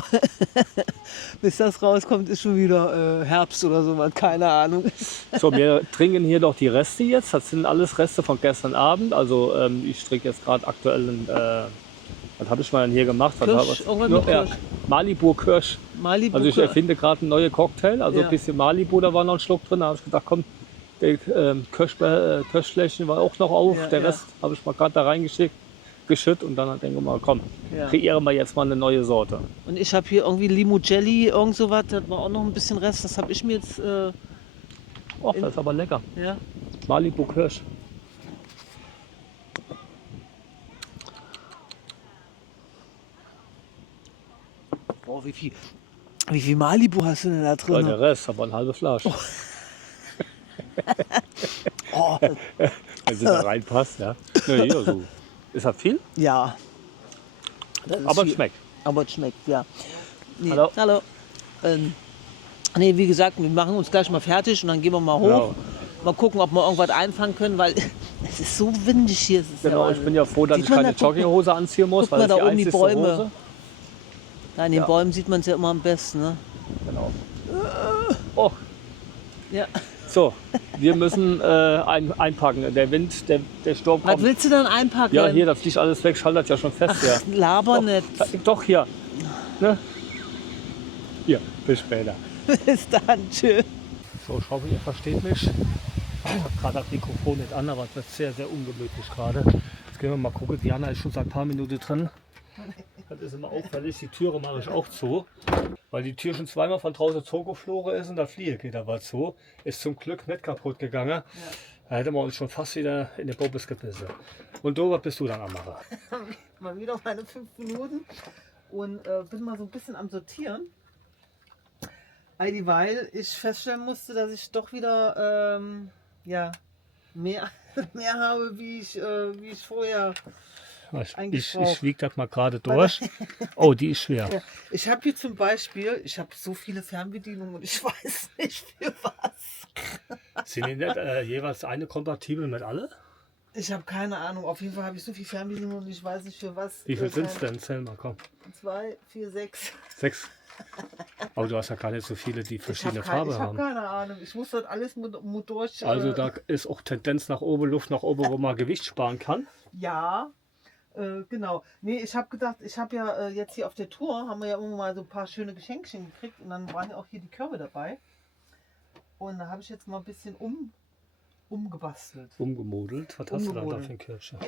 Bis das rauskommt, ist schon wieder Herbst oder sowas. Keine Ahnung. So, wir trinken hier doch die Reste jetzt. Das sind alles Reste von gestern Abend. Also ich trinke jetzt gerade aktuell was habe ich mal denn hier gemacht? Kirsch, irgendwas mit Kirsch. Malibu Kirsch. Malibu. Also ich erfinde gerade einen neuen Cocktail. Also Ja. ein bisschen Malibu, da war noch ein Schluck drin. Da habe ich gedacht, komm, der Kirschfläschchen war auch noch auf. Ja, der ja. Rest habe ich mal gerade da geschüttet und dann denke ich mal, komm, Ja. kreiere mal jetzt mal eine neue Sorte. Und ich habe hier irgendwie Limo Jelly, irgend sowas. Das war auch noch ein bisschen Rest. Das habe ich mir jetzt. Oh, das ist aber lecker. Ja. Malibu Kirsch. Oh, wie viel Malibu hast du denn da Ja, drin? der Rest, aber ein halbes Fleisch. Oh, Wenn sie da reinpasst, ja. Nee, hier so. Ist das viel? ja. Das ist Aber es viel. schmeckt. Aber es schmeckt, ja. Nee, Hallo. Hallo. Nee, wie gesagt, wir machen uns gleich mal fertig und dann gehen wir mal hoch. Genau. Mal gucken, ob wir irgendwas einfangen können, weil es ist so windig hier. Es ist Genau, ja ich bin ja froh, dass Sieht ich man keine da, guck mal- Jogginghose anziehen muss, guck weil mal das da die oben die einzige Bäume. Hose. Da in den Ja. Bäumen sieht man es ja immer am besten. Ne? Genau. Oh, Ja. so, wir müssen einpacken. Der Wind, der Sturm Was kommt. willst du denn einpacken? Ja, hier, das Licht alles weg, schaltet ja schon fest. Ja. Laber nicht. Doch, hier. Ne? Hier, bis später. Bis dann, tschüss. So, ich hoffe, ihr versteht mich. Ich habe gerade das Mikrofon nicht an, aber es wird sehr, sehr ungemütlich gerade. Jetzt gehen wir mal gucken. Diana ist schon seit ein paar Minuten drin. Das ist immer auffällig. Die Türe mache ich auch zu, weil die Tür schon zweimal von draußen zugeflogen ist und das Flieger geht aber zu. Ist zum Glück nicht kaputt gegangen. Da hätten wir uns schon fast wieder in der Bobbes gebissen. Und du, was bist du dann am machen? Mal wieder meine 5 Minuten und bin mal so ein bisschen am Sortieren. Weil ich feststellen musste, dass ich doch wieder mehr, mehr habe, wie ich vorher Ich Eingeschraubt. wiege das mal gerade durch. Oh, die ist schwer. Ja. Ich habe hier zum Beispiel, ich habe so viele Fernbedienungen und ich weiß nicht für was. Sind die nicht jeweils eine kompatibel mit alle? Ich habe keine Ahnung. Auf jeden Fall habe ich so viele Fernbedienungen und ich weiß nicht für was. Wie viel sind es denn? Zähl mal, komm. 2, 4, 6. 6. Aber du hast ja gar nicht so viele, die verschiedene Farbe Ich habe haben. keine Ahnung. Ich muss das alles mit durch. Also da ist auch Tendenz nach oben, Luft nach oben, wo man Gewicht sparen kann. Ja, genau. Nee, ich habe gedacht, ich habe ja jetzt hier auf der Tour, haben wir ja irgendwann mal so ein paar schöne Geschenkchen gekriegt und dann waren ja auch hier die Körbe dabei. Und da habe ich jetzt mal ein bisschen umgebastelt. Umgemodelt. Was hast du da Umgemodelt. für ein Körbchen?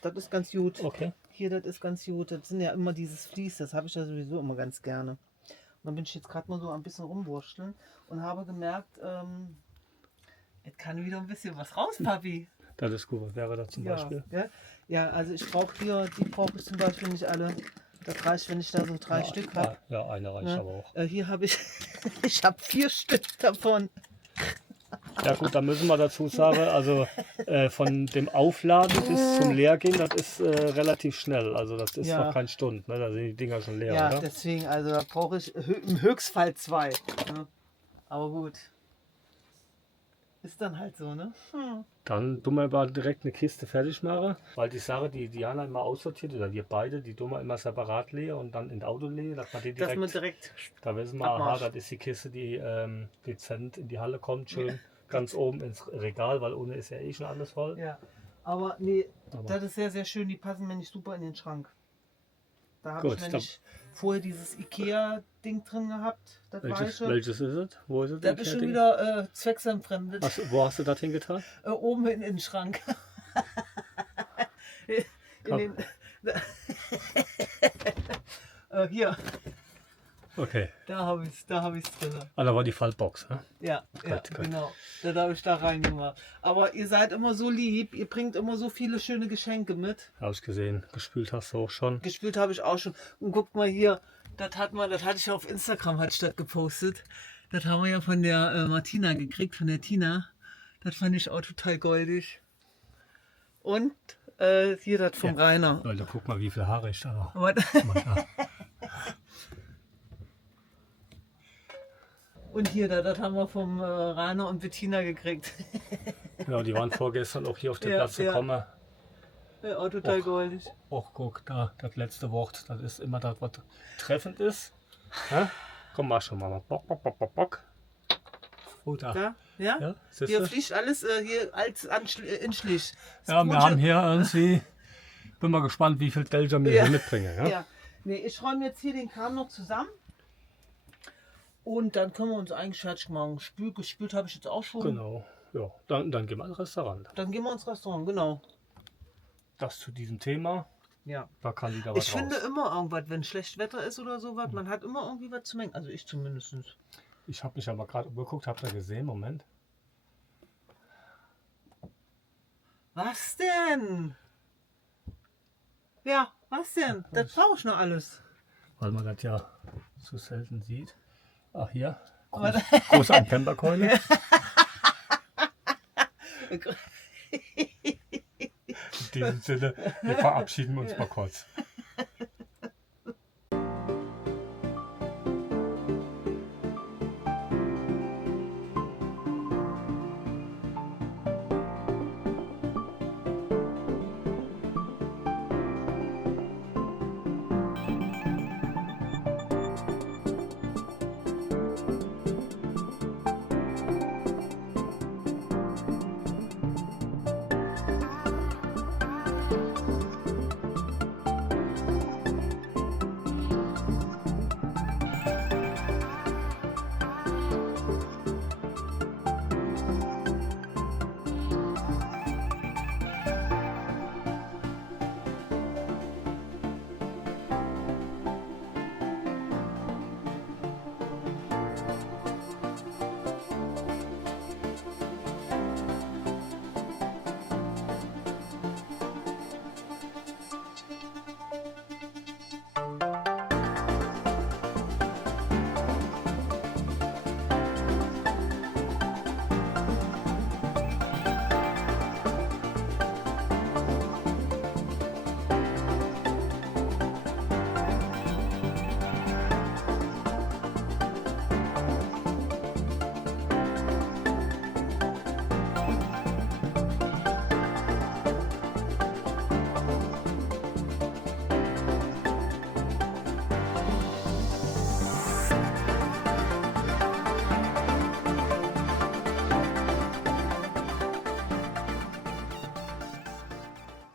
Das ist ganz gut. Okay. Hier, das ist ganz gut. Das sind ja immer dieses Vlies, das habe ich ja sowieso immer ganz gerne. Und dann bin ich jetzt gerade mal so ein bisschen rumwurschteln und habe gemerkt, jetzt kann wieder ein bisschen was raus, Papi. Das ist gut. Was wäre das zum Beispiel? Ja, also ich brauche hier, die brauche ich zum Beispiel nicht alle. Das reicht, wenn ich da so 3 Stück habe. Ja, eine reicht aber auch. Hier habe ich, ich habe 4 Stück davon. Ja gut, da müssen wir dazu sagen, also von dem Aufladen bis zum Leergehen, das ist relativ schnell. Also das ist Ja. noch keine Stunde, ne? Da sind die Dinger schon leer, Ja, oder? deswegen, also da brauche ich im Höchstfall 2. Ne? Aber gut. Ist dann halt so, ne? Dann tun wir aber direkt eine Kiste fertig machen, weil die Sache, die Diana immer aussortiert, oder wir beide, die tun wir immer separat leer und dann in Auto leer, dass man die Dass direkt, man direkt. da wissen wir, aha, Abmarsch. das ist die Kiste, die dezent in die Halle kommt, schön ganz oben ins Regal, weil ohne ist ja eh schon alles voll. Ja. Aber nee, Aber- das ist sehr, sehr schön. Die passen mir nicht super in den Schrank. Da habe Gut, ich nämlich vorher dieses Ikea-Ding drin gehabt. Das weiche. Welches ist es? Wo ist es? Das ist schon wieder zwecksentfremdet. Wo hast du das hingetan? Oben in den Schrank. in den, hier, Okay, da habe ich es drin. ah, da war die Fallbox. Ne? Ja, ja, Gut, gut. genau. Das habe ich da reingemacht. Aber ihr seid immer so lieb, ihr bringt immer so viele schöne Geschenke mit. Habe ich gesehen. Gespült hast du auch schon. Gespielt habe ich auch schon. Und guckt mal hier, das hatte ich auf Instagram hat ich das gepostet. Das haben wir ja von der Martina gekriegt, von der Tina. Das fand ich auch total goldig. Und hier das vom Rainer. Leute, guck mal, wie viele Haare ich da noch. Aber- habe. Und hier, das haben wir vom Rainer und Bettina gekriegt. Genau, die waren vorgestern auch hier auf den Ja, Platz ja. gekommen. Ja, auch total goldig. Och, guck, da, das letzte Wort, das ist immer das, was treffend ist. Ja? Komm, mach schon mal. Bock, bock, bock, bock, bock. Oh, da. Ja? Ja? Ja, siehst Hier du? fliegt alles hier als Inschlich. Ja, wir haben hier irgendwie, bin mal gespannt, wie viel Delta wir Ja. hier mitbringen. Ja? Ja. Nee, ich räume jetzt hier den Kram noch zusammen. Und dann können wir uns eigentlich fertig machen. Gespült habe ich jetzt auch schon. Genau. Ja, dann gehen wir ins Restaurant. Dann gehen wir ins Restaurant, genau. Das zu diesem Thema, Ja. da kann wieder was Ich finde raus. immer irgendwas, wenn schlecht Wetter ist oder sowas, man hat immer irgendwie was zu mengen. Also ich zumindest. Ich habe mich aber gerade umgeguckt, habt ihr gesehen? Moment. Was denn? Ja, was denn? Das brauche ich noch alles. Weil man das ja so selten sieht. Ach hier, Aber groß an Camperkeule. In diesem Sinne, wir verabschieden uns mal kurz.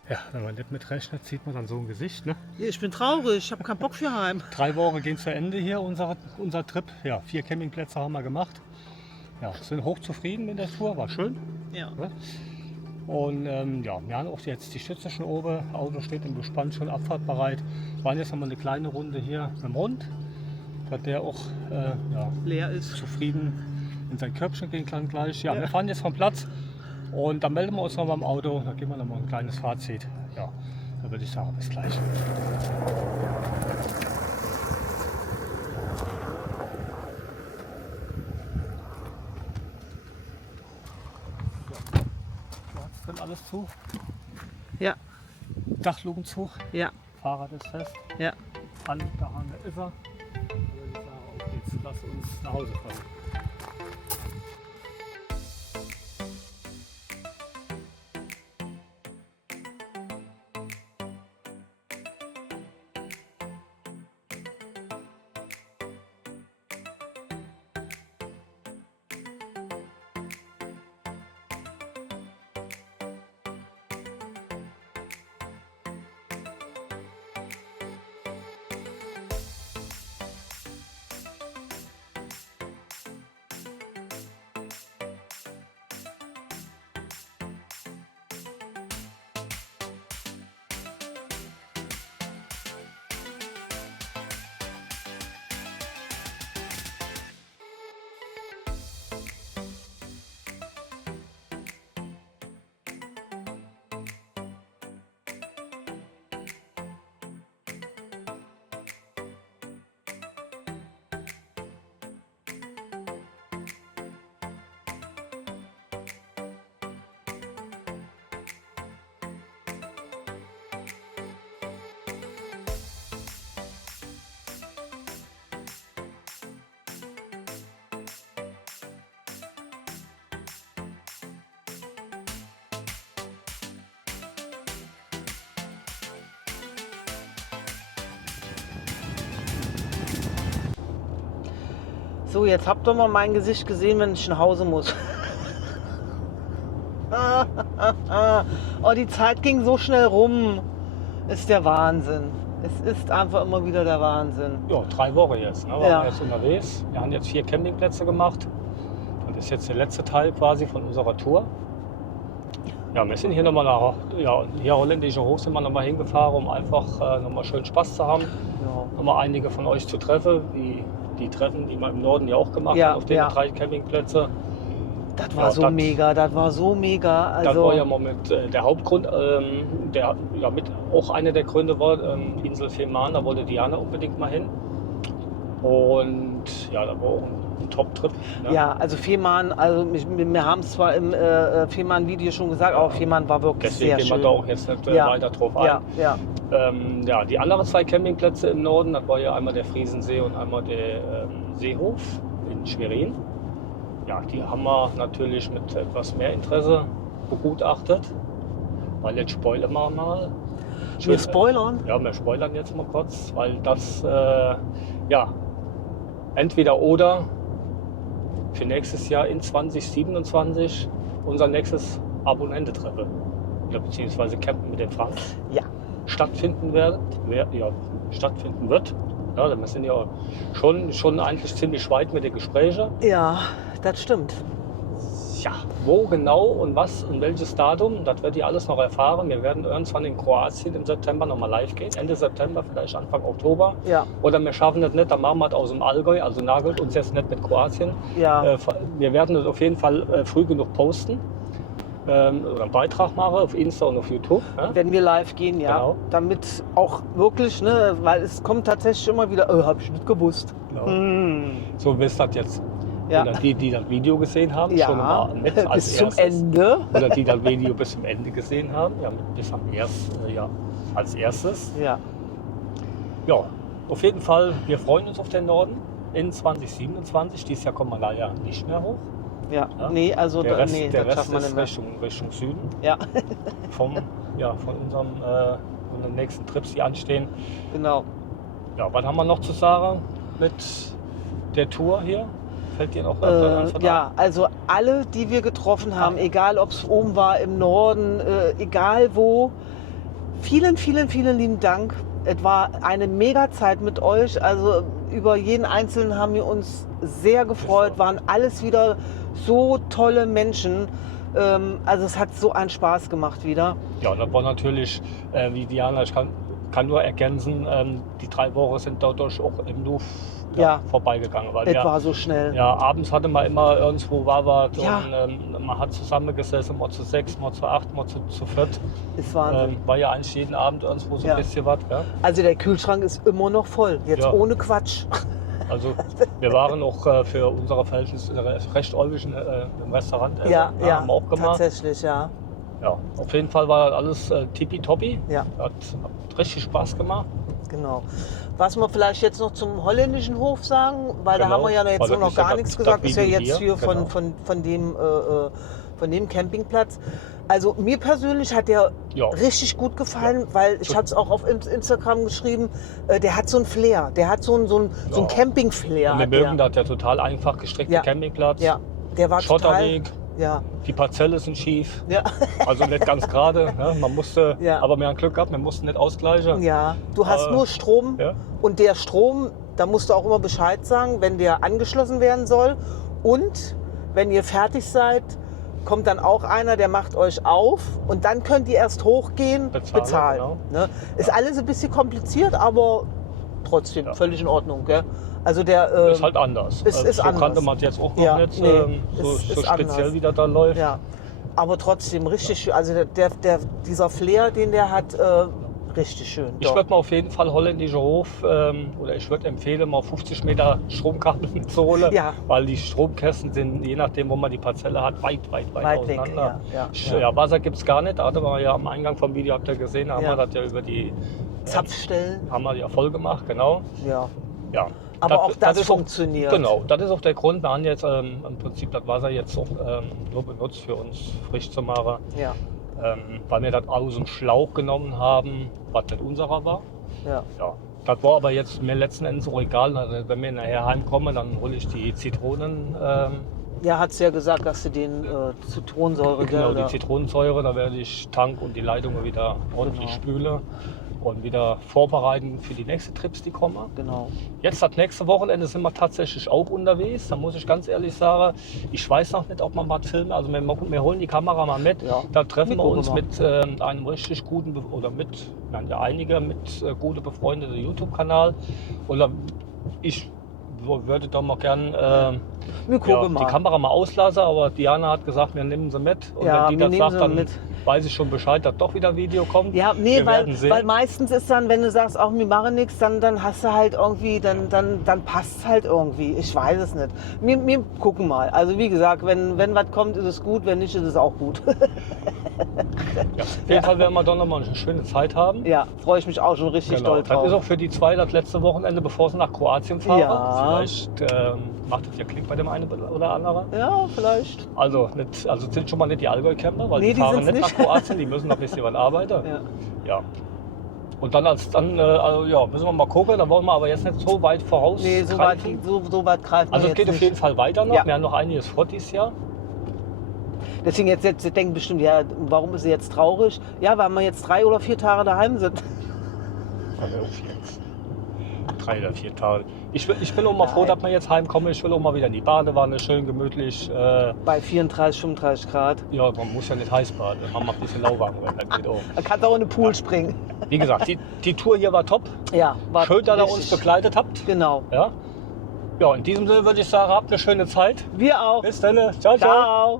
Ja, wenn man nicht mitrechnet, sieht man dann so ein Gesicht. Ne? Ich bin traurig, ich habe keinen Bock für heim. 3 Wochen gehen zu Ende hier, unser Trip. Ja, 4 Campingplätze haben wir gemacht. Ja, sind hochzufrieden mit der Tour, war schön. Ja. Ne? Und ja, wir haben auch jetzt die Stütze schon oben. Auto steht im Bespann schon abfahrtbereit. Wir waren jetzt nochmal eine kleine Runde hier mit dem Hund, dass der auch ja, Leer ist. zufrieden in sein Körbchen gehen kann gleich. Ja, wir fahren jetzt vom Platz und dann melden wir uns noch beim Auto. Da geben wir noch mal ein kleines Fazit. Ja, da würde ich sagen, bis gleich. Sind alles zu? Ja, Dachluken zu, ja, Fahrrad ist fest, ja. Anliegerhanger ist er. Dann würde ich sagen, auf geht's, lass uns nach Hause fahren. So, jetzt habt ihr mal mein Gesicht gesehen, wenn ich nach Hause muss. Oh, die Zeit ging so schnell rum. Ist der Wahnsinn. Es ist einfach immer wieder der Wahnsinn. Ja, 3 Wochen jetzt. Ne? Wir Ja. waren jetzt unterwegs. Wir haben jetzt 4 Campingplätze gemacht. Das ist jetzt der letzte Teil quasi von unserer Tour. Ja, wir sind hier nochmal nach hier holländische Hof sind wir nochmal hingefahren, um einfach nochmal schön Spaß zu haben. Ja. Nochmal einige von euch zu treffen, die Treffen, die wir im Norden ja auch gemacht Ja, haben, auf den ja. 3 Campingplätze. Das war Ja, so das- mega, das war so mega. Das Also, war ja mal mit der Hauptgrund, der ja mit auch einer der Gründe war, Insel Fehmarn, da wollte Diana unbedingt mal hin. Und ja, da war auch ein Top-Trip. Ne? ja, also Fehmarn, also wir haben es zwar im Fehmarn-Video schon gesagt, aber Fehmarn war wirklich Deswegen sehr gehen wir schön. da auch jetzt nicht Ja. weiter drauf ein. Ja, ja. Ja, die anderen 2 Campingplätze im Norden, das war ja einmal der Friesensee und einmal der Seehof in Schwerin. Ja, die haben wir natürlich mit etwas mehr Interesse begutachtet, weil jetzt spoilern wir mal. Wir spoilern. Ja, wir spoilern jetzt mal kurz, weil das ja entweder oder für nächstes Jahr in 2027 unser nächstes Abonnententreffen oder beziehungsweise Campen mit den Franks Ja. stattfinden wird. Ja, wir sind ja schon eigentlich ziemlich weit mit den Gesprächen. Ja, das stimmt. Ja, wo genau und was und welches Datum, das werdet ihr alles noch erfahren. Wir werden irgendwann in Kroatien im September nochmal live gehen. Ende September, vielleicht Anfang Oktober. Ja, Oder wir schaffen das nicht, dann machen wir das aus dem Allgäu, also nagelt uns jetzt nicht mit Kroatien. ja. Wir werden das auf jeden Fall früh genug posten. Oder einen Beitrag machen auf Insta und auf YouTube. Ja? Wenn wir live gehen, ja. Genau. Damit auch wirklich, ne, weil es kommt tatsächlich immer wieder, habe ich nicht gewusst. Genau. Hm. So wisst ihr jetzt. Ja. Oder die das Video gesehen haben, schon Ja, mal mit als bis zum erstes. Ende. Oder die das Video bis zum Ende gesehen haben, ja, bis am als erstes. Ja, Ja, auf jeden Fall, wir freuen uns auf den Norden in 2027. Dieses Jahr kommen wir leider nicht mehr hoch. ja. Ja. Nee, also Der Rest, nee, der das Rest schaffen wir ist nicht mehr. Richtung Süden Ja, von unseren nächsten Trips, die anstehen. genau. Ja, was haben wir noch zu sagen mit der Tour hier? Fällt dir noch etwas ein? Ja, also alle, die wir getroffen haben, egal ob es oben war, im Norden, egal wo, vielen, vielen, vielen lieben Dank. Es war eine mega Zeit mit euch. Also über jeden Einzelnen haben wir uns sehr gefreut. Waren alles wieder so tolle Menschen. Also es hat so einen Spaß gemacht wieder. Ja, das war natürlich, wie Diana, ich kann nur ergänzen, die 3 Wochen sind dadurch auch im Nu vorbeigegangen. Weil Es war so schnell. Ja, abends hatte man immer irgendwo was Ja. und man hat zusammengesessen, mal zu 6, mal zu 8, mal zu 4. Ist Wahnsinn. War ja eigentlich jeden Abend irgendwo so Ja. ein bisschen was. Ja? Also der Kühlschrank ist immer noch voll. Jetzt Ja. ohne Quatsch. Also wir waren auch für unsere Verhältnisse recht häufig im Restaurant. Ja, haben wir auch gemacht. tatsächlich, ja. Ja, auf jeden Fall war alles tippitoppi. Ja. Hat richtig Spaß gemacht. Genau. Was wir vielleicht jetzt noch zum holländischen Hof sagen, weil da Genau. haben wir ja jetzt Weil so das noch ist ja gar das- nichts das gesagt. Ist ja Video jetzt hier, hier genau. von dem Campingplatz. Also mir persönlich hat der Ja. richtig gut gefallen, weil ich habe es auch auf Instagram geschrieben, der hat so ein Flair, der hat so ein Ja. Camping-Flair. Und wir hat mögen der. das, der total einfach gestrickte Ja. Campingplatz. Ja, der war Schotterweg, total... Ja, die Parzelle sind schief, ja, also nicht ganz gerade. Ne? Man musste, Ja. aber wir haben Glück gehabt, wir mussten nicht ausgleichen. ja. Du hast nur Strom Ja. und der Strom, da musst du auch immer Bescheid sagen, wenn der angeschlossen werden soll. Und wenn ihr fertig seid, kommt dann auch einer, der macht euch auf und dann könnt ihr erst hochgehen, bezahlen. Genau. Ne? Ist alles ein bisschen kompliziert, aber trotzdem Ja. völlig in Ordnung. Gell? Also der Ist halt anders. ist so anders. kannte man es jetzt auch noch Ja, nicht, nee, so ist speziell anders. wie das da läuft. ja, aber trotzdem richtig schön. Also dieser Flair, den der hat, richtig schön. Ich doch. würde mal auf jeden Fall holländischer Hof, oder ich würde empfehlen, mal 50 Meter Stromkabel mitzuholen, Ja. weil die Stromkästen sind, je nachdem, wo man die Parzelle hat, weit Weit weg, auseinander. ja. Ja, Wasser gibt es gar nicht, da hatten wir ja am Eingang vom Video, habt ihr gesehen, haben Ja. wir das ja über die Zapfstellen. haben wir ja voll gemacht, genau. Ja. Ja. Aber auch das ist funktioniert. Genau, das ist auch der Grund, wir haben jetzt im Prinzip das Wasser jetzt auch nur benutzt für uns frisch zu machen, Ja. weil wir das aus dem Schlauch genommen haben, was nicht unserer war. Ja. Ja, das war aber jetzt mir letzten Endes auch egal. Also wenn wir nachher heimkommen, dann hole ich die Zitronen, Ja, hat's ja gesagt, dass du den Zitronensäure, genau, die oder? Zitronensäure, da werde ich Tank und die Leitungen wieder ordentlich Genau. spülen und wieder vorbereiten für die nächsten Trips, die kommen. Genau. Jetzt das nächste Wochenende sind wir tatsächlich auch unterwegs. Da muss ich ganz ehrlich sagen, ich weiß noch nicht, ob man was filmen. Also wir holen die Kamera mal mit. Ja. Da treffen wir Gucken uns wir. mit einem richtig guten, wir haben ja einige mit gute befreundete YouTube-Kanal. Und ich würde da mal gern Wir gucken die mal. Kamera mal auslassen, aber Diana hat gesagt, wir nehmen sie mit. Und Ja, wenn die wir das nehmen sagt, sie dann mit. weiß ich schon Bescheid, dass doch wieder Video kommt. Ja, nee, Wir werden sehen. weil meistens ist dann, wenn du sagst, auch wir machen nichts, dann hast du halt irgendwie, dann passt es halt irgendwie. Ich weiß es nicht. Wir gucken mal. Also wie gesagt, wenn was kommt, ist es gut, wenn nicht, ist es auch gut. Ja, auf jeden Fall werden wir dann nochmal eine schöne Zeit haben. Ja, freue ich mich auch schon richtig Genau. doll Das ist drauf. auch für die zwei das letzte Wochenende, bevor sie nach Kroatien fahren. Ja. Vielleicht macht es ja Klick bei dem einen oder anderen. Ja, vielleicht. Also sind schon mal nicht die Allgäu-Camper, weil Nee, die die fahren sind's nicht nicht. nach Kroatien, die müssen noch ein bisschen was arbeiten. Ja. Ja. Und dann müssen wir mal gucken, da wollen wir aber jetzt nicht so weit voraus. Nee, so weit greifen Also wir es jetzt geht auf nicht. jeden Fall weiter noch. Ja. Wir haben noch einiges vor dieses Jahr. Deswegen jetzt denken bestimmt, ja, warum ist sie jetzt traurig? Ja, weil wir jetzt 3 oder 4 Tage daheim sind. Also auf jetzt. 3 oder 4 Tage. Ich bin auch mal froh, dass wir jetzt heimkommen. Ich will auch mal wieder in die Badewanne, schön gemütlich. Bei 34, 35 Grad. Ja, man muss ja nicht heiß baden. Man macht ein bisschen lauwarm. Das geht auch. Da kannst du auch in den Pool springen. Wie gesagt, die Tour hier war top. Ja, war Schön, dass ihr uns richtig. begleitet habt. Genau. Ja, in diesem Sinne würde ich sagen, habt eine schöne Zeit. Wir auch. Bis dann. Ciao, ciao. Ciao.